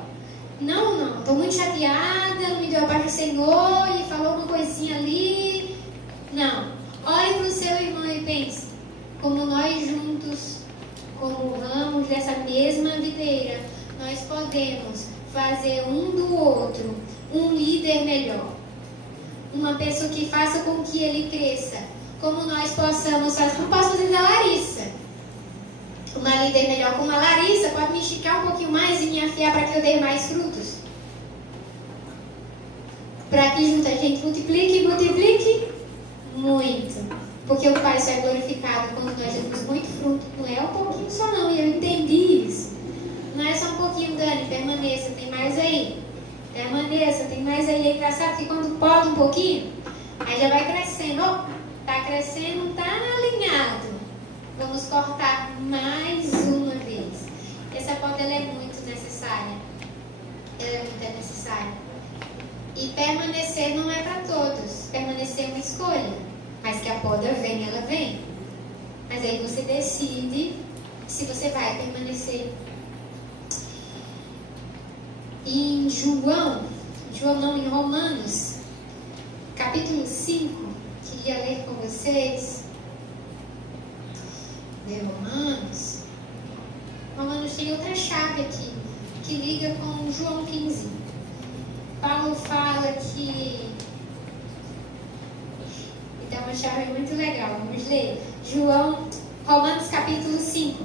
Não, estou muito chateada, não me deu a paz do Senhor e falou uma coisinha ali. Não, olhe para o seu irmão e pense, como nós juntos, como ramos dessa mesma videira, nós podemos fazer um do outro um líder melhor. Uma pessoa que faça com que ele cresça. Como nós possamos fazer, não posso fazer da Larissa. Uma líder melhor como a Larissa pode me esticar um pouquinho mais e me afiar para que eu dê mais frutos. Para que junto a gente multiplique muito. Porque o Pai só é glorificado quando nós damos muito fruto. Não é um pouquinho só não, e eu entendi isso. Não é só um pouquinho, Dani, permaneça, tem mais aí. Permaneça, tem mais aí. É engraçado que quando pode um pouquinho, aí já vai crescendo. Está crescendo, está alinhado. Vamos cortar mais uma vez. Essa poda ela é muito necessária. Ela é muito necessária. E permanecer não é para todos. Permanecer é uma escolha. Mas que a poda vem, ela vem. Mas aí você decide se você vai permanecer. E em em Romanos, capítulo 5, queria ler com vocês. De Romanos. Romanos tem outra chave aqui, que liga com João 15. Paulo fala que... Então, uma chave muito legal. Vamos ler. Romanos capítulo 5.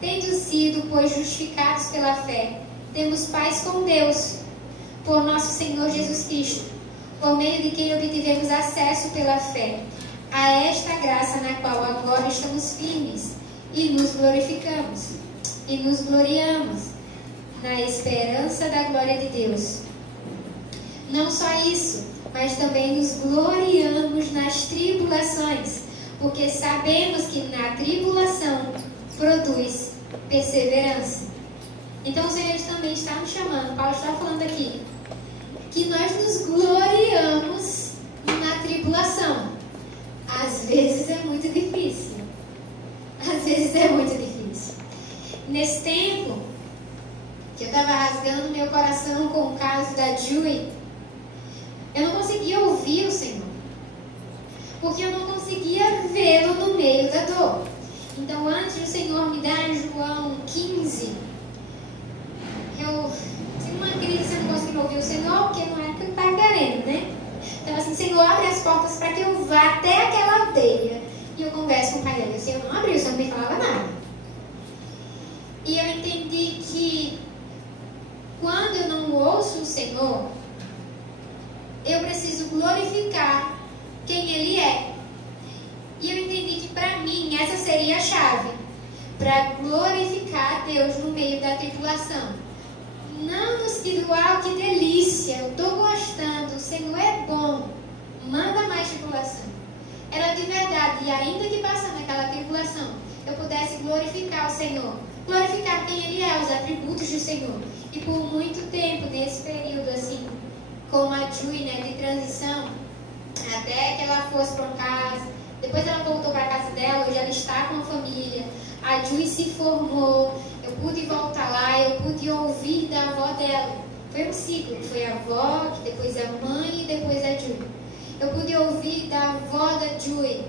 Tendo sido, pois, justificados pela fé, temos paz com Deus, por nosso Senhor Jesus Cristo, por meio de quem obtivemos acesso pela fé a esta graça na qual agora estamos firmes e nos glorificamos e nos gloriamos na esperança da glória de Deus. Não só isso, mas também nos gloriamos nas tribulações, porque sabemos que na tribulação produz perseverança. Então o Senhor também está nos chamando, Paulo está falando aqui, que nós nos gloriamos na tribulação. Às vezes é muito difícil. Às vezes é muito difícil. Nesse tempo que eu estava rasgando meu coração com o caso da Julie, eu não conseguia ouvir o Senhor, porque eu não conseguia vê-lo no meio da dor. Então, antes do Senhor me dar em João 15, eu tive uma crise, eu não conseguia ouvir o Senhor, porque não era o que eu estava querendo, né? Então, assim, Senhor, abre as portas para que eu vá até aquela aldeia e eu converso com o pai dele. O Senhor não abriu, o Senhor não me falava nada. E eu entendi que quando eu não ouço o Senhor, eu preciso glorificar quem Ele é. E eu entendi que para mim essa seria a chave para glorificar Deus no meio da tribulação. Não no sentido, que delícia, eu estou gostando, o Senhor é bom, manda mais tribulação. Era de verdade, e ainda que passando aquela tribulação, eu pudesse glorificar o Senhor, glorificar quem Ele é, os atributos do Senhor. E por muito tempo, nesse período assim, com a Julie, né, de transição, até que ela fosse para casa, depois ela voltou para a casa dela, hoje ela está com a família, a Julie se formou, eu pude voltar lá, eu pude ouvir da avó dela. Foi um ciclo, foi a avó, que depois a mãe e depois a Julie. Eu pude ouvir da avó da Julie,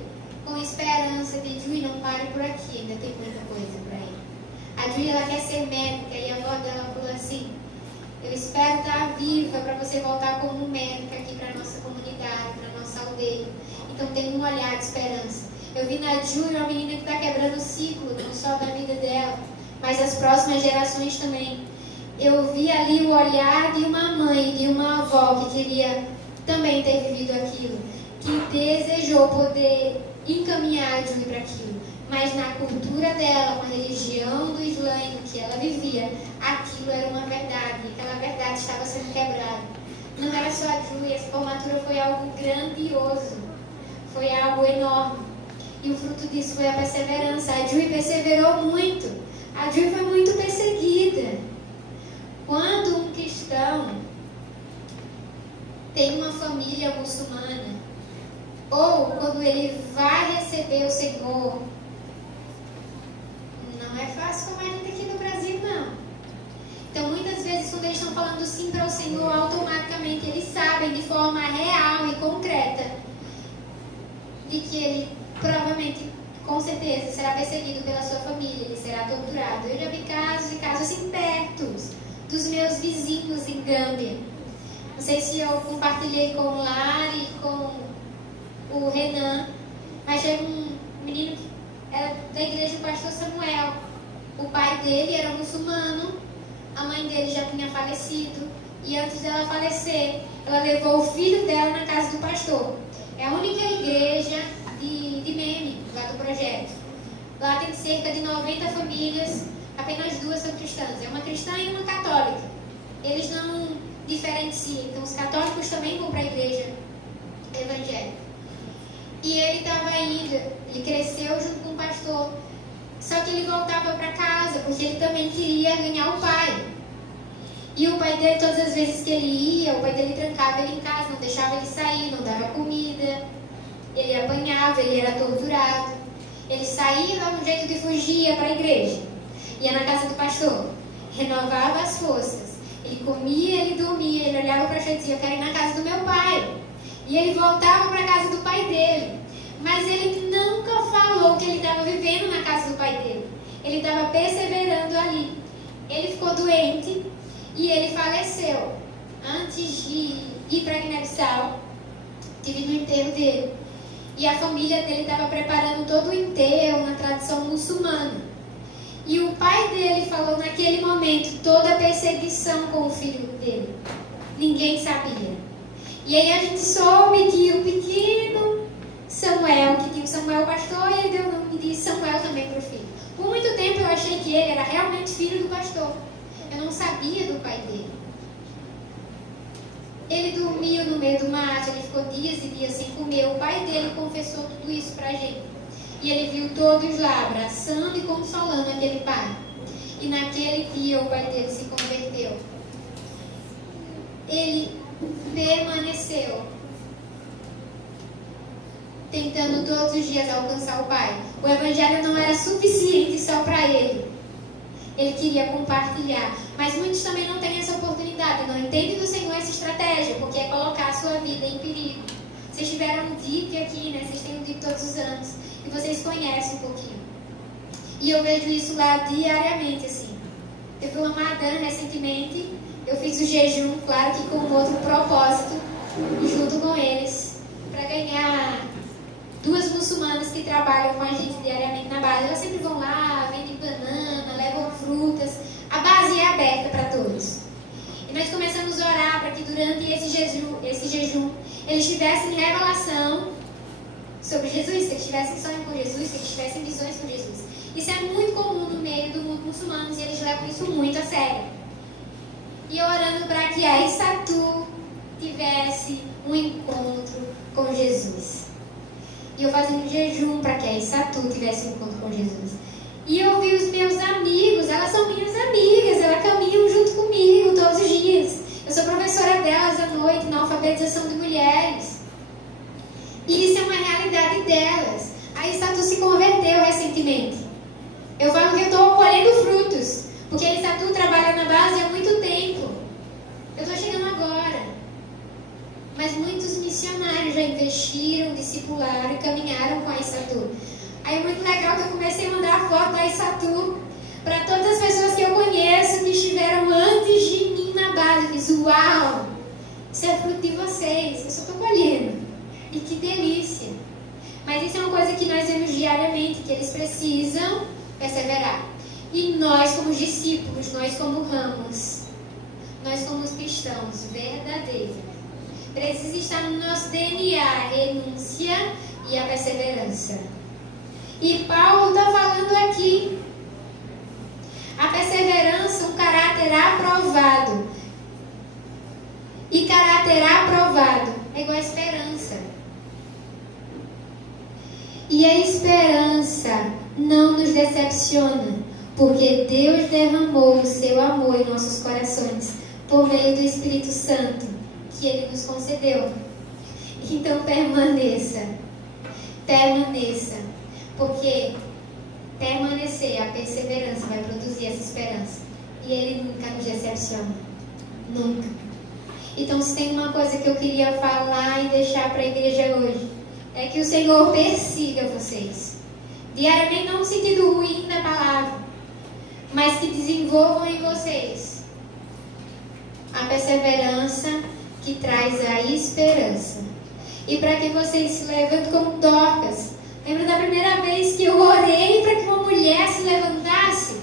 com esperança de Julie, não pare por aqui, ainda tem muita coisa para ir. A Julie, ela quer ser médica, e a avó dela falou assim, eu espero estar viva para você voltar como médica aqui para a nossa comunidade, para a nossa aldeia. Então tem um olhar de esperança. Eu vi na Julie uma menina que está quebrando o ciclo, não só da vida dela, mas as próximas gerações também. Eu vi ali o olhar de uma mãe, de uma avó que queria também ter vivido aquilo, que desejou poder encaminhar a Julie para aquilo. Mas na cultura dela, com a religião do Islã que ela vivia, aquilo era uma verdade, e aquela verdade estava sendo quebrada. Não era só a Julie, essa formatura foi algo grandioso, foi algo enorme. E o fruto disso foi a perseverança. A Julie perseverou muito, a Julie foi muito perseguida. Quando um cristão tem uma família muçulmana, ou quando ele vai receber o Senhor, não é fácil como a gente aqui no Brasil, não. Então, muitas vezes, quando eles estão falando sim para o Senhor, automaticamente eles sabem de forma real e concreta de que ele provavelmente, com certeza, será perseguido pela sua família, ele será torturado. Eu já vi casos e casos assim perto dos meus vizinhos em Gâmbia. Não sei se eu compartilhei com o Lari e com o Renan, mas chega um menino que era da igreja do pastor Samuel. O pai dele era muçulmano, a mãe dele já tinha falecido, e antes dela falecer, ela levou o filho dela na casa do pastor. É a única igreja de Meme, lá do projeto. Lá tem cerca de 90 famílias, apenas 2 são cristãs. É uma cristã e uma católica. Eles não diferenciam, então os católicos também vão para a igreja evangélica. E ele estava indo, ele cresceu junto com o pastor, só que ele voltava para casa, porque ele também queria ganhar o pai. E o pai dele, todas as vezes que ele ia, o pai dele trancava ele em casa, não deixava ele sair, não dava comida, ele apanhava, ele era torturado. Ele saía, dava um jeito de fugir, ia para a igreja, ia na casa do pastor, renovava as forças, ele comia, ele dormia, ele olhava para a gente e dizia, eu quero ir na casa do meu pai. E ele voltava para a casa do pai dele. Mas ele nunca falou que ele estava vivendo na casa do pai dele. Ele estava perseverando ali. Ele ficou doente e ele faleceu. Antes de ir para Guiné-Bissau, tive no enterro dele. E a família dele estava preparando todo o enterro na tradição muçulmana. E o pai dele falou naquele momento toda a perseguição com o filho dele. Ninguém sabia. E aí a gente soube que o pequeno Samuel, que tinha o Samuel pastor, e ele deu o nome de Samuel também para o filho. Por muito tempo eu achei que ele era realmente filho do pastor. Eu não sabia do pai dele. Ele dormiu no meio do mato, ele ficou dias e dias sem comer. O pai dele confessou tudo isso para a gente. E ele viu todos lá, abraçando e consolando aquele pai. E naquele dia o pai dele se converteu. Ele permaneceu tentando todos os dias alcançar o pai. O evangelho não era suficiente só para ele. Ele queria compartilhar. Mas muitos também não têm essa oportunidade. Não entendem do Senhor essa estratégia, porque é colocar a sua vida em perigo. Vocês tiveram um DIP aqui, né? Vocês têm um DIP todos os anos. E vocês conhecem um pouquinho. E eu vejo isso lá diariamente, assim. Teve uma Ramadan recentemente. Eu fiz o jejum, claro que com outro propósito, junto com eles, para ganhar 2 muçulmanas que trabalham com a gente diariamente na base. Elas sempre vão lá, vendem banana, levam frutas. A base é aberta para todos. E nós começamos a orar para que durante esse jejum eles tivessem revelação sobre Jesus, que eles tivessem sonho com Jesus, que eles tivessem visões com Jesus. Isso é muito comum no meio do mundo muçulmano e eles levam isso muito a sério. E orando para que a Issatu tivesse um encontro com Jesus. E eu fazendo jejum para que a Issatu tivesse um encontro com Jesus. E eu vi os meus amigos, elas são minhas amigas, elas caminham junto comigo todos os dias. Eu sou professora delas à noite na alfabetização de mulheres. E isso é uma realidade delas. A Issatu se converteu recentemente. Eu falo que eu estou colhendo frutos, porque a Issatu trabalha na base há muito tempo. Eu estou chegando agora. Mas muitos missionários já investiram, discipularam e caminharam com a Issatu. Aí é muito legal que eu comecei a mandar a foto da Issatu para todas as pessoas que eu conheço que estiveram antes de mim na base. Eu fiz, uau, isso é fruto de vocês, eu só estou colhendo. E que delícia. Mas isso é uma coisa que nós vemos diariamente, que eles precisam perseverar. E nós como discípulos, nós como ramos, nós como cristãos verdadeiros, precisa estar no nosso DNA a renúncia e a perseverança. E Paulo está falando aqui, a perseverança, um caráter aprovado. E caráter aprovado é igual a esperança. E a esperança não nos decepciona, porque Deus derramou o seu amor em nossos corações por meio do Espírito Santo que Ele nos concedeu. Então permaneça, porque permanecer, a perseverança vai produzir essa esperança. E Ele nunca nos decepciona, nunca. Então, se tem uma coisa que eu queria falar e deixar para a igreja hoje, é que o Senhor persiga vocês. Diariamente, não no sentido ruim da palavra, mas que desenvolvam em vocês a perseverança que traz a esperança. E para que vocês se levantem como Dorcas. Lembra da primeira vez que eu orei para que uma mulher se levantasse?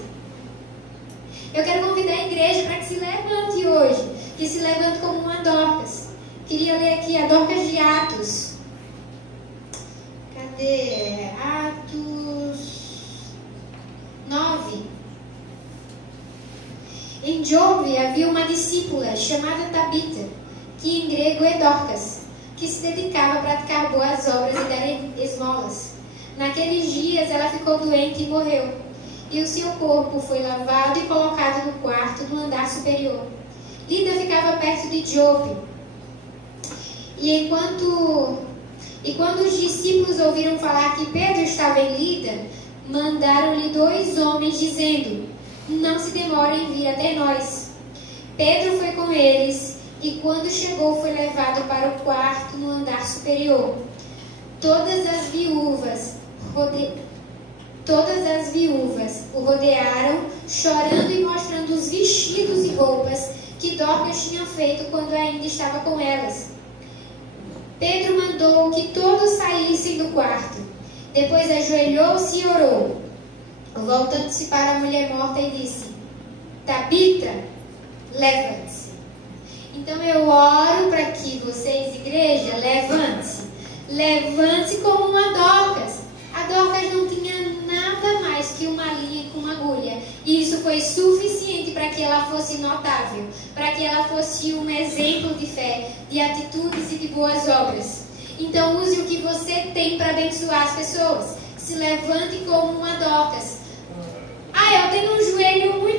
Eu quero convidar a igreja para que se levante hoje, que se levante como uma Dorcas. Queria ler aqui a Dorcas de Atos. Cadê? Atos 9. Em Jope havia uma discípula chamada Tabita, que em grego é Dorcas, que se dedicava a praticar boas obras e dar esmolas. Naqueles dias ela ficou doente e morreu, e o seu corpo foi lavado e colocado no quarto no andar superior. Lida ficava perto de Jope. E quando os discípulos ouviram falar que Pedro estava em Lida, mandaram-lhe 2 homens dizendo: não se demore em vir até nós. Pedro foi com eles e quando chegou foi levado para o quarto no andar superior. Todas as viúvas o rodearam, chorando e mostrando os vestidos e roupas que Dorcas tinha feito quando ainda estava com elas. Pedro mandou que todos saíssem do quarto. Depois ajoelhou-se e orou, voltando-se para a mulher morta e disse: Tabita, levante-se. Então eu oro para que vocês, igreja, levante-se. Levante-se como uma Dorcas. A Dorcas não tinha nada mais que uma linha com uma agulha. E isso foi suficiente para que ela fosse notável, para que ela fosse um exemplo de fé, de atitudes e de boas obras. Então use o que você tem para abençoar as pessoas. Se levante como uma Dorcas. Eu tenho um joelho muito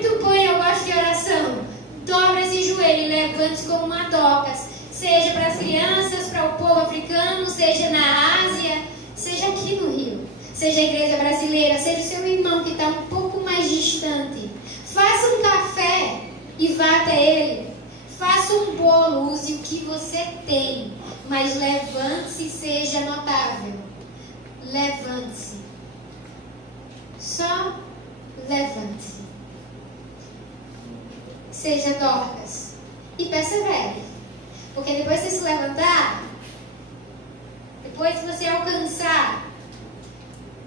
matocas, seja para as crianças, para o povo africano, seja na Ásia, seja aqui no Rio, seja a igreja brasileira, seja o seu irmão que está um pouco mais distante. Faça um café e vá até ele. Faça um bolo, use o que você tem, mas levante-se e seja notável. Levante-se. Só levante-se. Seja Dorcas e persevere. Porque depois que você se levantar, depois que você alcançar,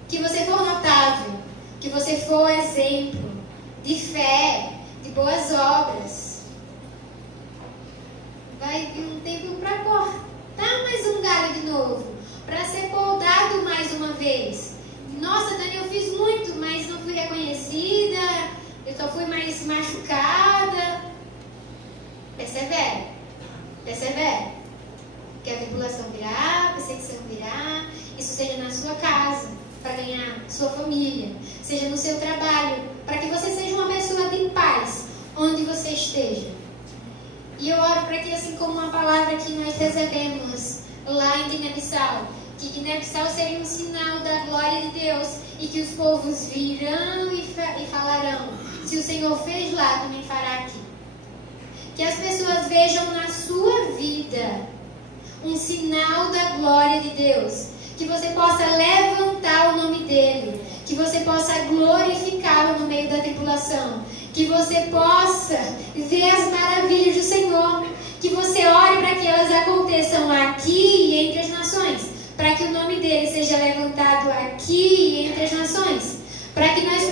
que você for notável, que você for exemplo de fé, de boas obras, vai vir um tempo para cortar mais um galho de novo, para ser podado mais uma vez. Nossa, Dani, eu fiz muito, mas não fui reconhecida, eu só fui mais machucada. Persevere, persevere. Que a tribulação virá, a perseguição virá. Isso seja na sua casa, para ganhar sua família, seja no seu trabalho, para que você seja uma pessoa de paz, onde você esteja. E eu oro para que, assim como uma palavra que nós recebemos lá em Guiné-Bissau, que Guiné-Bissau seria um sinal da glória de Deus e que os povos virão e falarão: se o Senhor fez lá, também fará aqui. Que as pessoas vejam na sua vida um sinal da glória de Deus. Que você possa levantar o nome dEle. Que você possa glorificá-lo no meio da tribulação. Que você possa ver as maravilhas do Senhor. Que você ore para que elas aconteçam aqui e entre as nações. Para que o nome dEle seja levantado aqui e entre as nações. Para que nós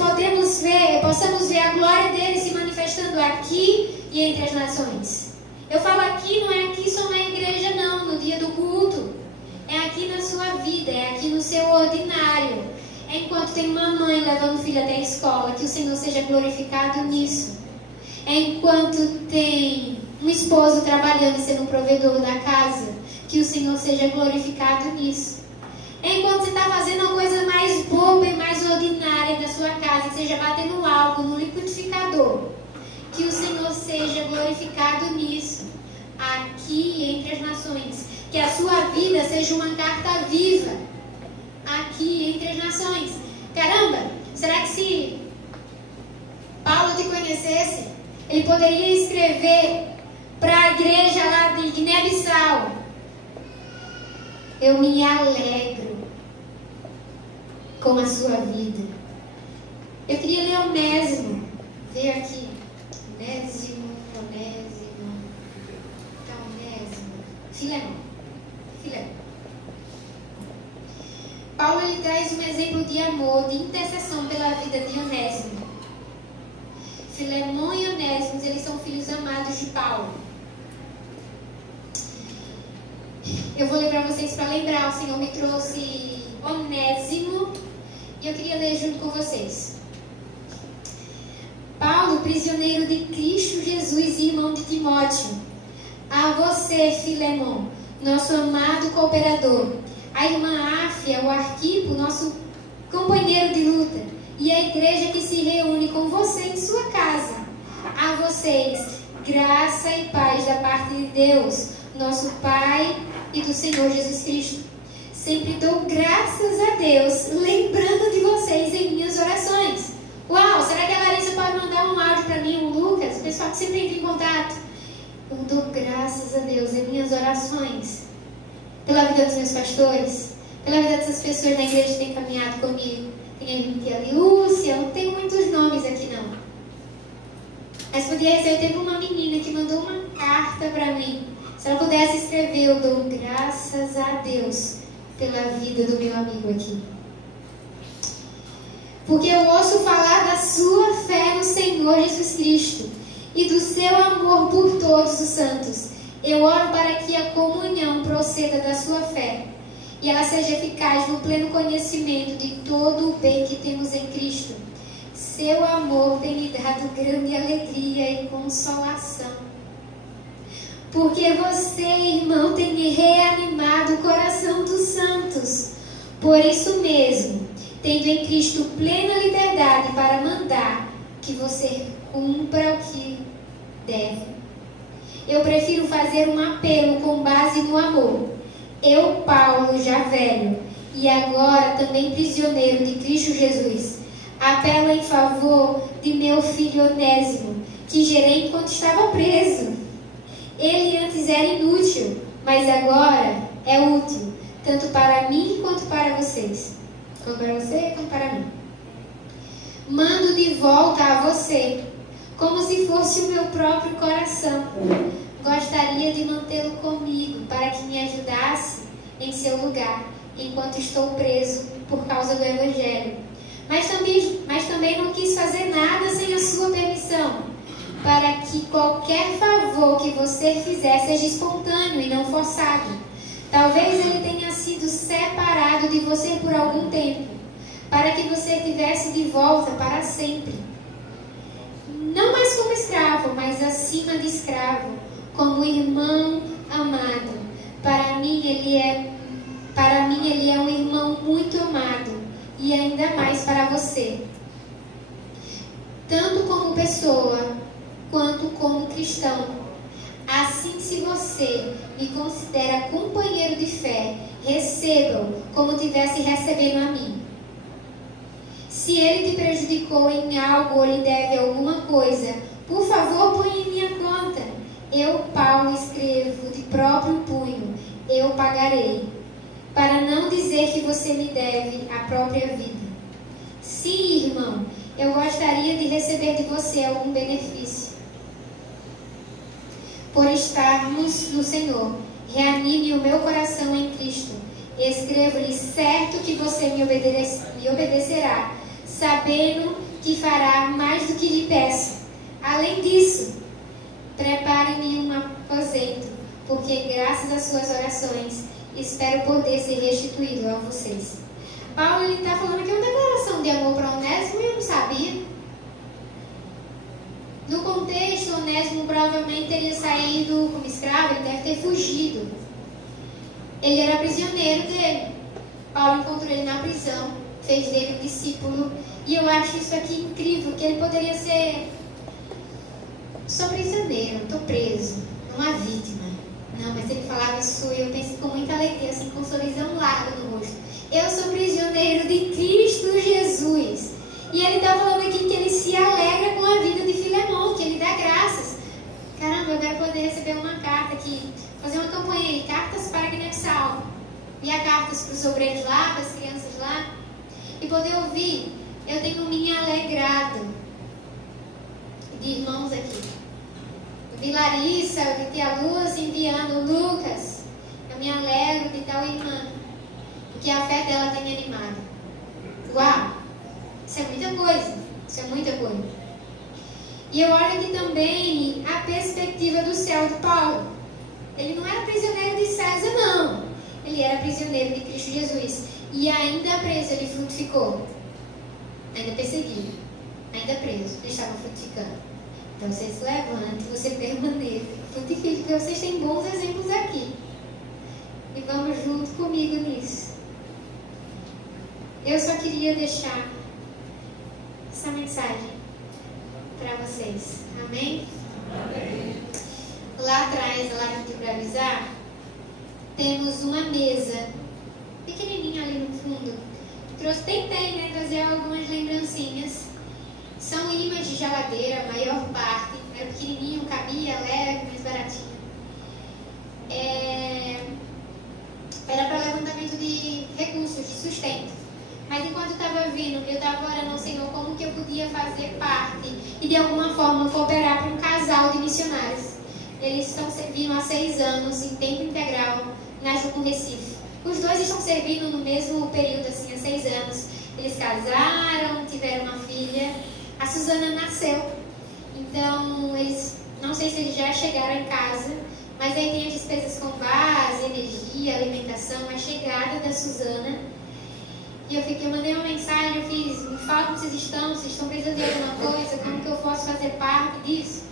possamos ver a glória dEle se manifestando aqui e entre as nações. Eu falo aqui, não é aqui só na igreja não, no dia do culto. É aqui na sua vida, é aqui no seu ordinário. É enquanto tem uma mãe levando o filho até a escola, que o Senhor seja glorificado nisso. É enquanto tem um esposo trabalhando e sendo um provedor da casa, que o Senhor seja glorificado nisso. É enquanto você está fazendo uma coisa mais boba e mais ordinária da sua casa, seja batendo algo no liquidificador, que o Senhor seja glorificado nisso, aqui entre as nações. Que a sua vida seja uma carta viva, aqui entre as nações. Caramba, será que se Paulo te conhecesse, ele poderia escrever para a igreja lá de Guiné-Bissau: eu me alegro com a sua vida. Eu queria ler Onésimo, ver aqui. Onésimo, Filemão. Paulo ele traz um exemplo de amor, de intercessão pela vida de Onésimo. Filemão e Onésimo, eles são filhos amados de Paulo. Eu vou ler para vocês, para lembrar, o Senhor me trouxe Onésimo e eu queria ler junto com vocês. Paulo, prisioneiro de Cristo Jesus e irmão de Timóteo, a você, Filemão, nosso amado cooperador, a irmã Áfia, o Arquipo, nosso companheiro de luta, e a igreja que se reúne com você em sua casa. A vocês, graça e paz da parte de Deus, nosso Pai e do Senhor Jesus Cristo. Sempre dou graças a Deus, lembrando de vocês em minhas orações. Uau, será que a Larissa pode mandar um áudio para mim, o Lucas, o pessoal que sempre entra em contato? Eu dou graças a Deus em minhas orações, pela vida dos meus pastores, pela vida dessas pessoas na igreja que têm caminhado comigo. Tem a irmã tia Lúcia, eu não tenho muitos nomes aqui não. Mas podia ser, teve uma menina que mandou uma carta para mim. Se ela pudesse escrever: eu dou graças a Deus pela vida do meu amigo aqui. Porque eu ouço falar da sua fé no Senhor Jesus Cristo e do seu amor por todos os santos. Eu oro para que a comunhão proceda da sua fé e ela seja eficaz no pleno conhecimento de todo o bem que temos em Cristo. Seu amor tem me dado grande alegria e consolação. Porque você, irmão, tem reanimado o coração dos santos. Por isso mesmo, tendo em Cristo plena liberdade para mandar que você cumpra o que deve. Eu prefiro fazer um apelo com base no amor. Eu, Paulo, já velho, e agora também prisioneiro de Cristo Jesus, apelo em favor de meu filho Onésimo, que gerei enquanto estava preso. Ele antes era inútil, mas agora é útil, tanto para mim quanto para vocês. Quanto para você, quanto para mim. Mando de volta a você, como se fosse o meu próprio coração. Gostaria de mantê-lo comigo para que me ajudasse em seu lugar, enquanto estou preso por causa do Evangelho. Mas também não quis fazer nada sem a sua permissão, para que qualquer favor que você fizer seja espontâneo e não forçado. Talvez ele tenha sido separado de você por algum tempo, para que você tivesse de volta para sempre. Não mais como escravo, mas acima de escravo, como irmão amado. Para mim ele é um irmão muito amado, e ainda mais para você. Tanto como pessoa, quanto como cristão. Assim, se você me considera companheiro de fé, receba-o como tivesse recebendo a mim. Se ele te prejudicou em algo ou lhe deve alguma coisa, por favor, põe em minha conta. Eu, Paulo, escrevo de próprio punho, eu pagarei, para não dizer que você me deve a própria vida. Sim, irmão, eu gostaria de receber de você algum benefício. Por estarmos no Senhor, reanime o meu coração em Cristo. Escrevo-lhe certo que você me obedecerá, sabendo que fará mais do que lhe peço. Além disso, prepare-me um aposento, porque graças às suas orações, espero poder ser restituído a vocês. Paulo está falando aqui uma declaração de amor para Onésimo e eu não sabia. No contexto, Onésimo provavelmente teria saído como escravo, ele deve ter fugido. Ele era prisioneiro dele. Paulo encontrou ele na prisão, fez dele um discípulo. E eu acho isso aqui incrível, que ele poderia ser: sou prisioneiro, estou preso, não há vítima. Não, mas ele falava isso e eu pensei com muita alegria, assim, com um sorrisão largo no rosto. Eu sou prisioneiro de Cristo Jesus. E ele está falando aqui que ele se alegra com a vida de Filemão, que ele dá graças. Caramba, eu quero poder receber uma carta aqui, fazer uma campanha aí, cartas para Guiné-Bissau. Enviar cartas para os obreiros lá, para as crianças lá. E poder ouvir, eu tenho me alegrado de irmãos aqui. Eu vi Larissa, eu vi Tia Luz enviando o Lucas. Eu me alegro de tal irmã, porque a fé dela tem me animado. Uau! Isso é muita coisa. Isso é muita coisa. E eu olho aqui também a perspectiva do céu de Paulo. Ele não era prisioneiro de César, não. Ele era prisioneiro de Cristo Jesus. E ainda preso, ele frutificou. Ainda perseguido. Ainda preso. Ele estava frutificando. Então você se levante, você permaneça. Frutifique, porque vocês têm bons exemplos aqui. E vamos junto comigo nisso. Eu só queria deixar essa mensagem para vocês. Amém? Amém? Lá atrás, lá no Timbravisar, temos uma mesa pequenininha ali no fundo. Tentei trazer algumas lembrancinhas. São ímãs de geladeira, a maior parte. Era pequenininho, cabia, leve, mais baratinho. Era para levantamento de recursos, de sustento. Mas enquanto eu estava vindo, eu estava orando ao Senhor como que eu podia fazer parte e de alguma forma cooperar para um casal de missionários. Eles estão servindo há 6 anos em tempo integral na Jucum Recife. Os dois estão servindo no mesmo período, assim, há 6 anos. Eles casaram, tiveram uma filha. A Suzana nasceu. Então, eles, não sei se eles já chegaram em casa, mas aí tem as despesas com base, energia, alimentação, a chegada da Suzana. E eu mandei uma mensagem, eu fiz: me fala como vocês estão precisando de alguma coisa, como que eu posso fazer parte disso?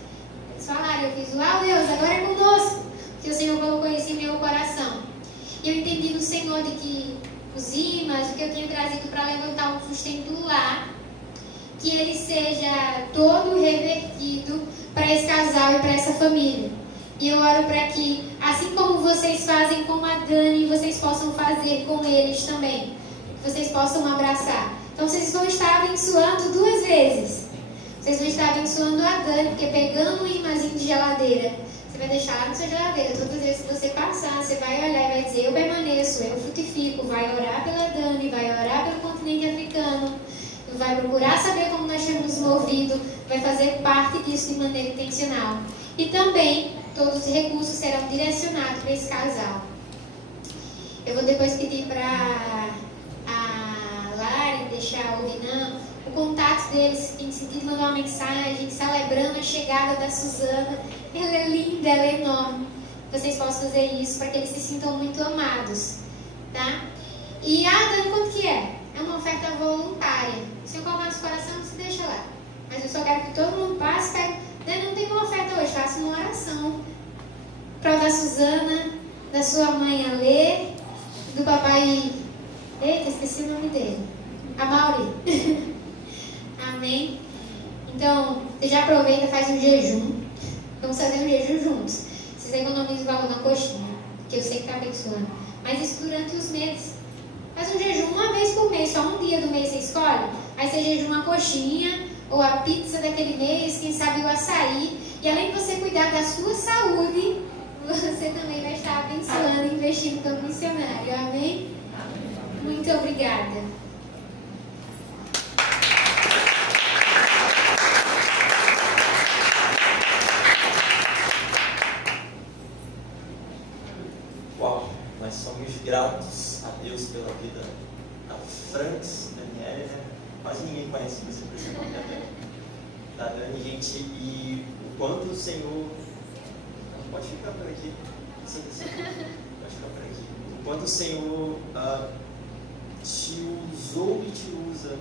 Eles falaram, eu fiz: uau, Deus, agora é conosco, porque o Senhor colocou isso em meu coração. E eu entendi do Senhor de que os imãs, o que eu tinha trazido para levantar um sustento lá, que ele seja todo revertido para esse casal e para essa família. E eu oro para que, assim como vocês fazem com a Dani, vocês possam fazer com eles também. Que vocês possam abraçar. Então vocês vão estar abençoando 2 vezes. Vocês vão estar abençoando a Dani, porque pegando um imãzinho de geladeira, você vai deixar lá na sua geladeira. Todas as vezes que você passar, você vai olhar e vai dizer: eu permaneço, eu frutifico. Vai orar pela Dani, vai orar pelo continente africano, vai procurar saber como nós temos movido, vai fazer parte disso de maneira intencional. E também, todos os recursos serão direcionados para esse casal. Eu vou depois pedir para a Lari deixar o Vinão, o contato deles, em sentido de mandar uma mensagem celebrando a chegada da Suzana. Ela é linda, ela é enorme. Vocês possam fazer isso para que eles se sintam muito amados, tá? E Dani, quanto que é? É uma oferta voluntária. Se eu colocar no seu coração, você deixa lá. Mas eu só quero que todo mundo passe. Dani, não tem uma oferta hoje, faça uma oração para o da Suzana, da sua mãe Alê, do papai. Eita, esqueci o nome dele. A Mauri. Amém? Então, você já aproveita e faz um jejum. Vamos fazer um jejum juntos. Vocês economizam o valor na coxinha, que eu sei que está abençoando. Mas isso durante os meses. Faz um jejum uma vez por mês, só um dia do mês você escolhe. Aí você jejuma a coxinha, ou a pizza daquele mês, quem sabe o açaí. E além de você cuidar da sua saúde, você também vai estar abençoando e investindo como missionário. Amém? Muito obrigada. Uau, nós somos gratos a Deus pela vida da Franks, Daniela, né? Quase ninguém conhece você por esse nome da Dani, gente, e o quanto o Senhor. Pode ficar por aqui. Sim. Pode ficar por aqui. O quanto o Senhor te usou e te usa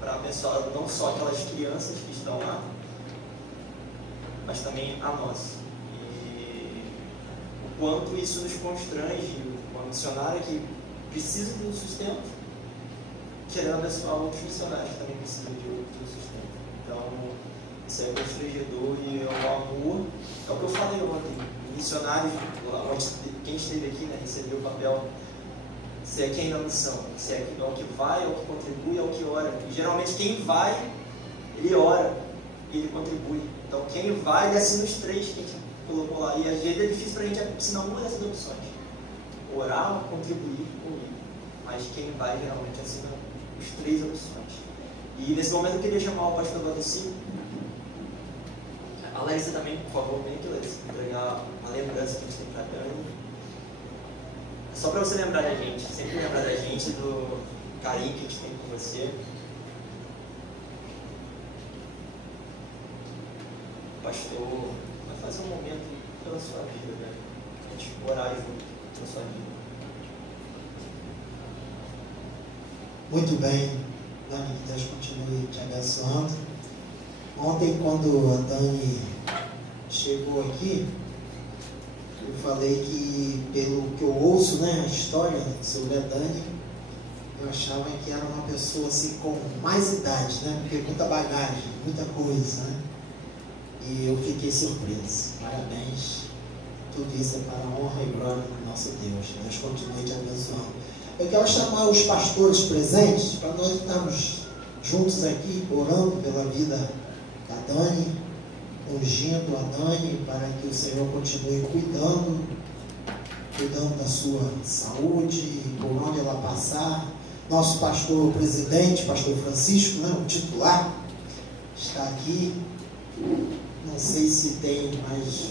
para abençoar não só aquelas crianças que estão lá, mas também a nós. E o quanto isso nos constrange, uma missionária que precisa de um sustento, querendo abençoar outros missionários que também precisam de um sustento. Então, isso é constrangedor e é um amor. É o que eu falei ontem. Missionários, quem esteve aqui, né, recebeu o papel. Você é quem na missão. Você é o que vai, é o que contribui, é o que ora. E geralmente quem vai, ele ora e ele contribui. Então quem vai, ele assina os 3 que a gente colocou lá. E às vezes é difícil para a gente assinar uma dessas opções. Orar ou contribuir comigo. Mas quem vai, geralmente assina os 3 opções. E nesse momento eu queria chamar o pastor Valdeci. A Larissa também, por favor, vem aqui, Larissa, entregar uma lembrança que a gente tem para a Dani. Só para você lembrar da gente, sempre lembrar da gente, do carinho que a gente tem com você. O pastor vai fazer um momento pela sua vida, né? A gente orar junto pela sua vida. Muito bem, Dani, que Deus continue te abençoando. Ontem, quando a Dani chegou aqui, eu falei que, pelo que eu ouço, né, a história sobre a Dani, eu achava que era uma pessoa assim com mais idade, né, porque muita bagagem, muita coisa, né, e eu fiquei surpreso. Parabéns, tudo isso é para a honra e glória do nosso Deus. Deus continue te abençoando. Eu quero chamar os pastores presentes para nós estarmos juntos aqui, orando pela vida da Dani, ungindo a Dani para que o Senhor continue cuidando da sua saúde, por onde ela passar. Nosso pastor presidente, pastor Francisco, né, o titular, está aqui. Não sei se tem mais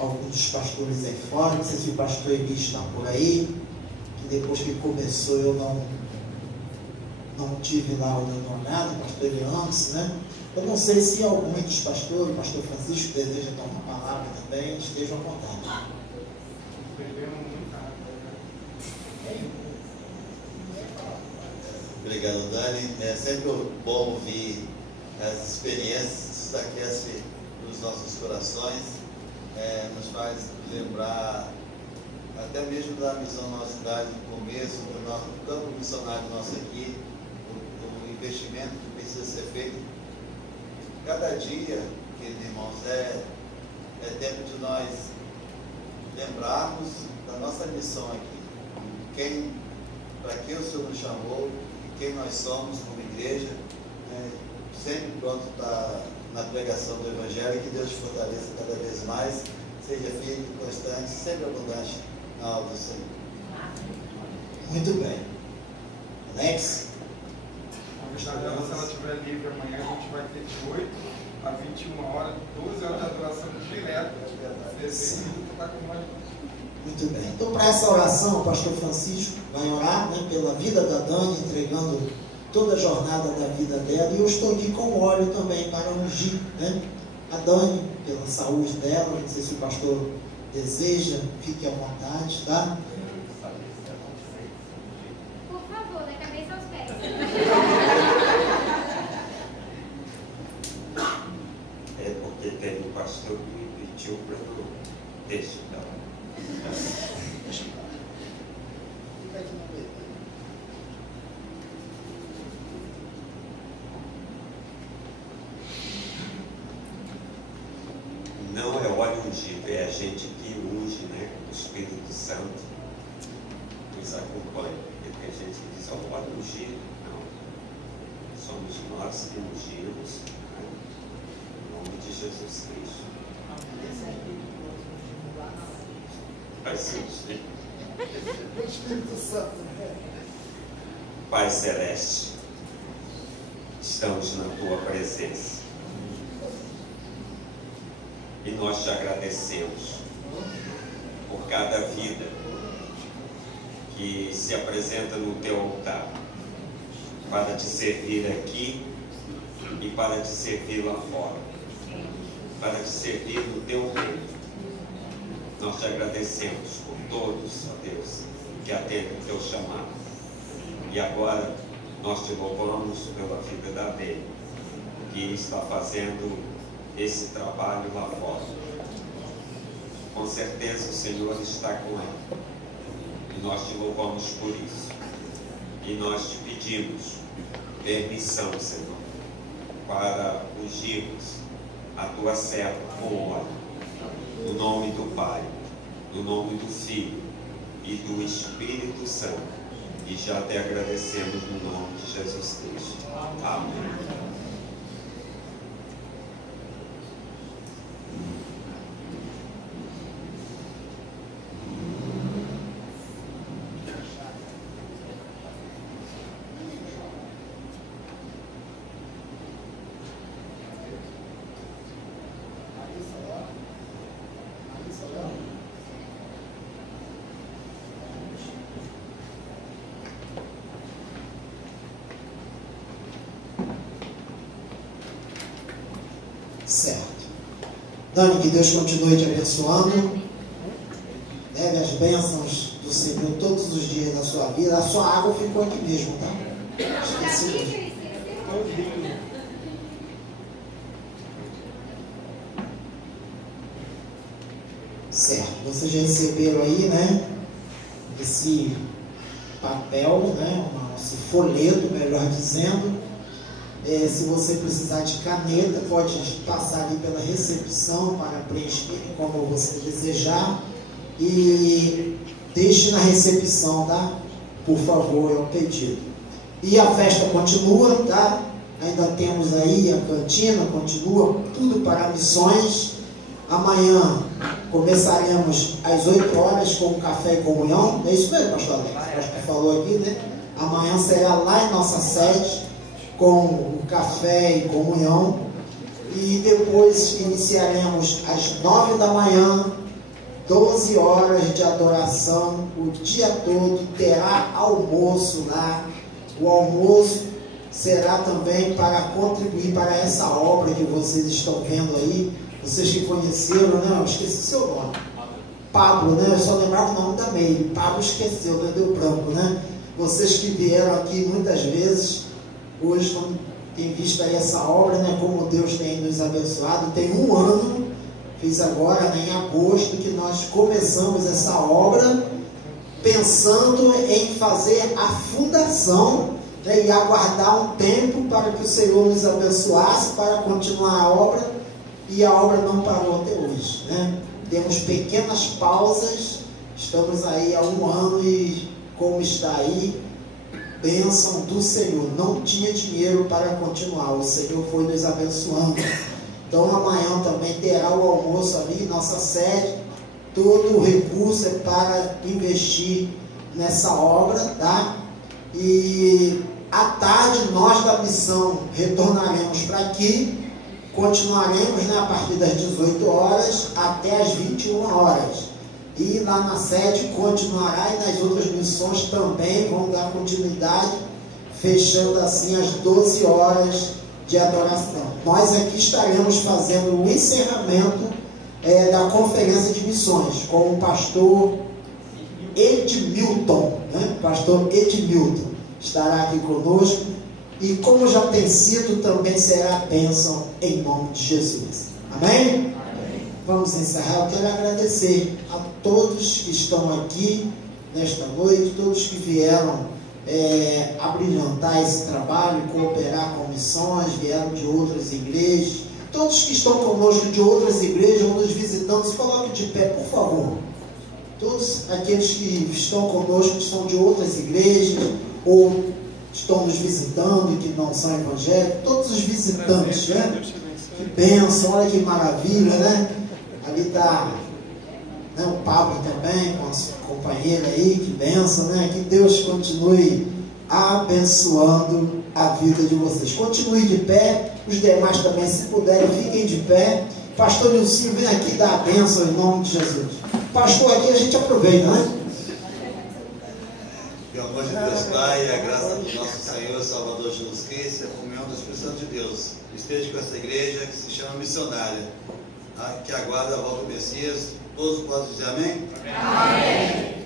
alguns dos pastores aí fora, não sei se o pastor Eli está por aí, que depois que começou eu não tive lá o olhado, o pastor Eliantes, né? Eu não sei se algum dos pastores, o pastor Francisco, deseja dar uma palavra também, estejam à vontade. Obrigado, Dani. É sempre bom ouvir as experiências, isso aquece nos nossos corações, nos faz lembrar até mesmo da missão da nossa cidade, no começo, do nosso campo missionário nosso aqui, o investimento que precisa ser feito. Cada dia, queridos irmãos, é tempo de nós lembrarmos da nossa missão aqui. Para quem o Senhor nos chamou, quem nós somos como igreja, né? Sempre pronto na pregação do Evangelho. Que Deus te fortaleça cada vez mais, seja firme, constante, sempre abundante na obra do Senhor. Muito bem. Alex? A Michadela, se ela estiver livre amanhã, a gente vai ter de 8 a 21 horas, 12 horas de adoração direta. Você está com nós. Muito bem. Então, para essa oração, o pastor Francisco vai orar, né, pela vida da Dani, entregando toda a jornada da vida dela. E eu estou aqui com óleo também para ungir, né, a Dani, pela saúde dela. Não sei se o pastor deseja, fique à vontade, tá? Por favor, da cabeça aos pés. É porque tem um pastor que me pediu para eu deixar. Não é óleo ungido, é a gente que unge, né? O Espírito Santo nos acompanha. Porque a gente diz, ó, óleo ungido. Não. Somos nós que ungimos, né? Em nome de Jesus Cristo. Pai Celeste. Pai Celeste, estamos na tua presença e nós te agradecemos por cada vida que se apresenta no teu altar para te servir aqui e para te servir lá fora, para te servir no teu reino. Nós te agradecemos por todos, ó Deus, que atendem o teu chamado. E agora nós te louvamos pela vida da Bê, que está fazendo esse trabalho lá fora. Com certeza o Senhor está com ela. E nós te louvamos por isso. E nós te pedimos permissão, Senhor, para ungirmos a tua serva com óleo. No nome do Pai, no nome do Filho e do Espírito Santo. E já te agradecemos no nome de Jesus Cristo. Amém. Certo. Dani, que Deus continue te abençoando. Leve as bênçãos do Senhor todos os dias da sua vida. A sua água ficou aqui mesmo, tá? Esqueci. Certo. Vocês já receberam aí, né? Esse papel, né? Esse folheto, melhor dizendo. Se você precisar de caneta, pode passar ali pela recepção para preencher como você desejar. E deixe na recepção, tá? Por favor, é o pedido. E a festa continua, tá? Ainda temos aí a cantina, continua, tudo para missões. Amanhã começaremos às 8 horas com o café e comunhão. É isso mesmo, pastor Alex? Acho que falou aqui, né? Amanhã será lá em nossa sede, com o café e comunhão. E depois iniciaremos às 9 da manhã, 12 horas de adoração, o dia todo. Terá almoço lá. O almoço será também para contribuir para essa obra que vocês estão vendo aí. Vocês que conheceram, né? Eu esqueci seu nome. Pablo, né? Eu só lembrava o nome da Meire. Pablo esqueceu, né? Deu branco, né? Vocês que vieram aqui muitas vezes, hoje tem visto aí essa obra, né? Como Deus tem nos abençoado. Tem um ano, fiz agora, né, em agosto, que nós começamos essa obra, pensando em fazer a fundação, né, e aguardar um tempo para que o Senhor nos abençoasse para continuar a obra. e a obra não parou até hoje, né? Temos pequenas pausas, estamos aí há 1 ano e como está aí, bênção do Senhor. Não tinha dinheiro para continuar, o Senhor foi nos abençoando. Então amanhã também terá o almoço ali em nossa sede. Todo o recurso é para investir nessa obra, tá? E à tarde nós da missão retornaremos para aqui, continuaremos, né, a partir das 18 horas até as 21 horas. E lá na sede continuará, e nas outras missões também vão dar continuidade, fechando assim as 12 horas de adoração. Nós aqui estaremos fazendo o encerramento da conferência de missões com o pastor Edmilton, né? Pastor Edmilton estará aqui conosco, e como já tem sido, também será bênção em nome de Jesus. Amém? Vamos encerrar. Eu quero agradecer a todos que estão aqui nesta noite, todos que vieram abrilhantar esse trabalho, cooperar com missões, vieram de outras igrejas, todos que estão conosco de outras igrejas, ou nos visitando, se coloquem de pé, por favor. Todos aqueles que estão conosco, que são de outras igrejas, ou estão nos visitando e que não são evangélicos, todos os visitantes, né? Que bênção, olha que maravilha, né? Ali está, né, o Pablo também, com a sua companheira aí, que bênção, né? Que Deus continue abençoando a vida de vocês. Continue de pé, os demais também, se puderem, fiquem de pé. Pastor Nilcinho, vem aqui dar a bênção em nome de Jesus. Pastor, aqui a gente aproveita, né? Que o amor de Deus Pai, a graça do nosso Senhor Salvador Jesus Cristo, a comunhão do Espírito Santo de Deus esteja com essa igreja que se chama missionária, que aguarda a volta do Messias. Todos podem dizer amém? Amém.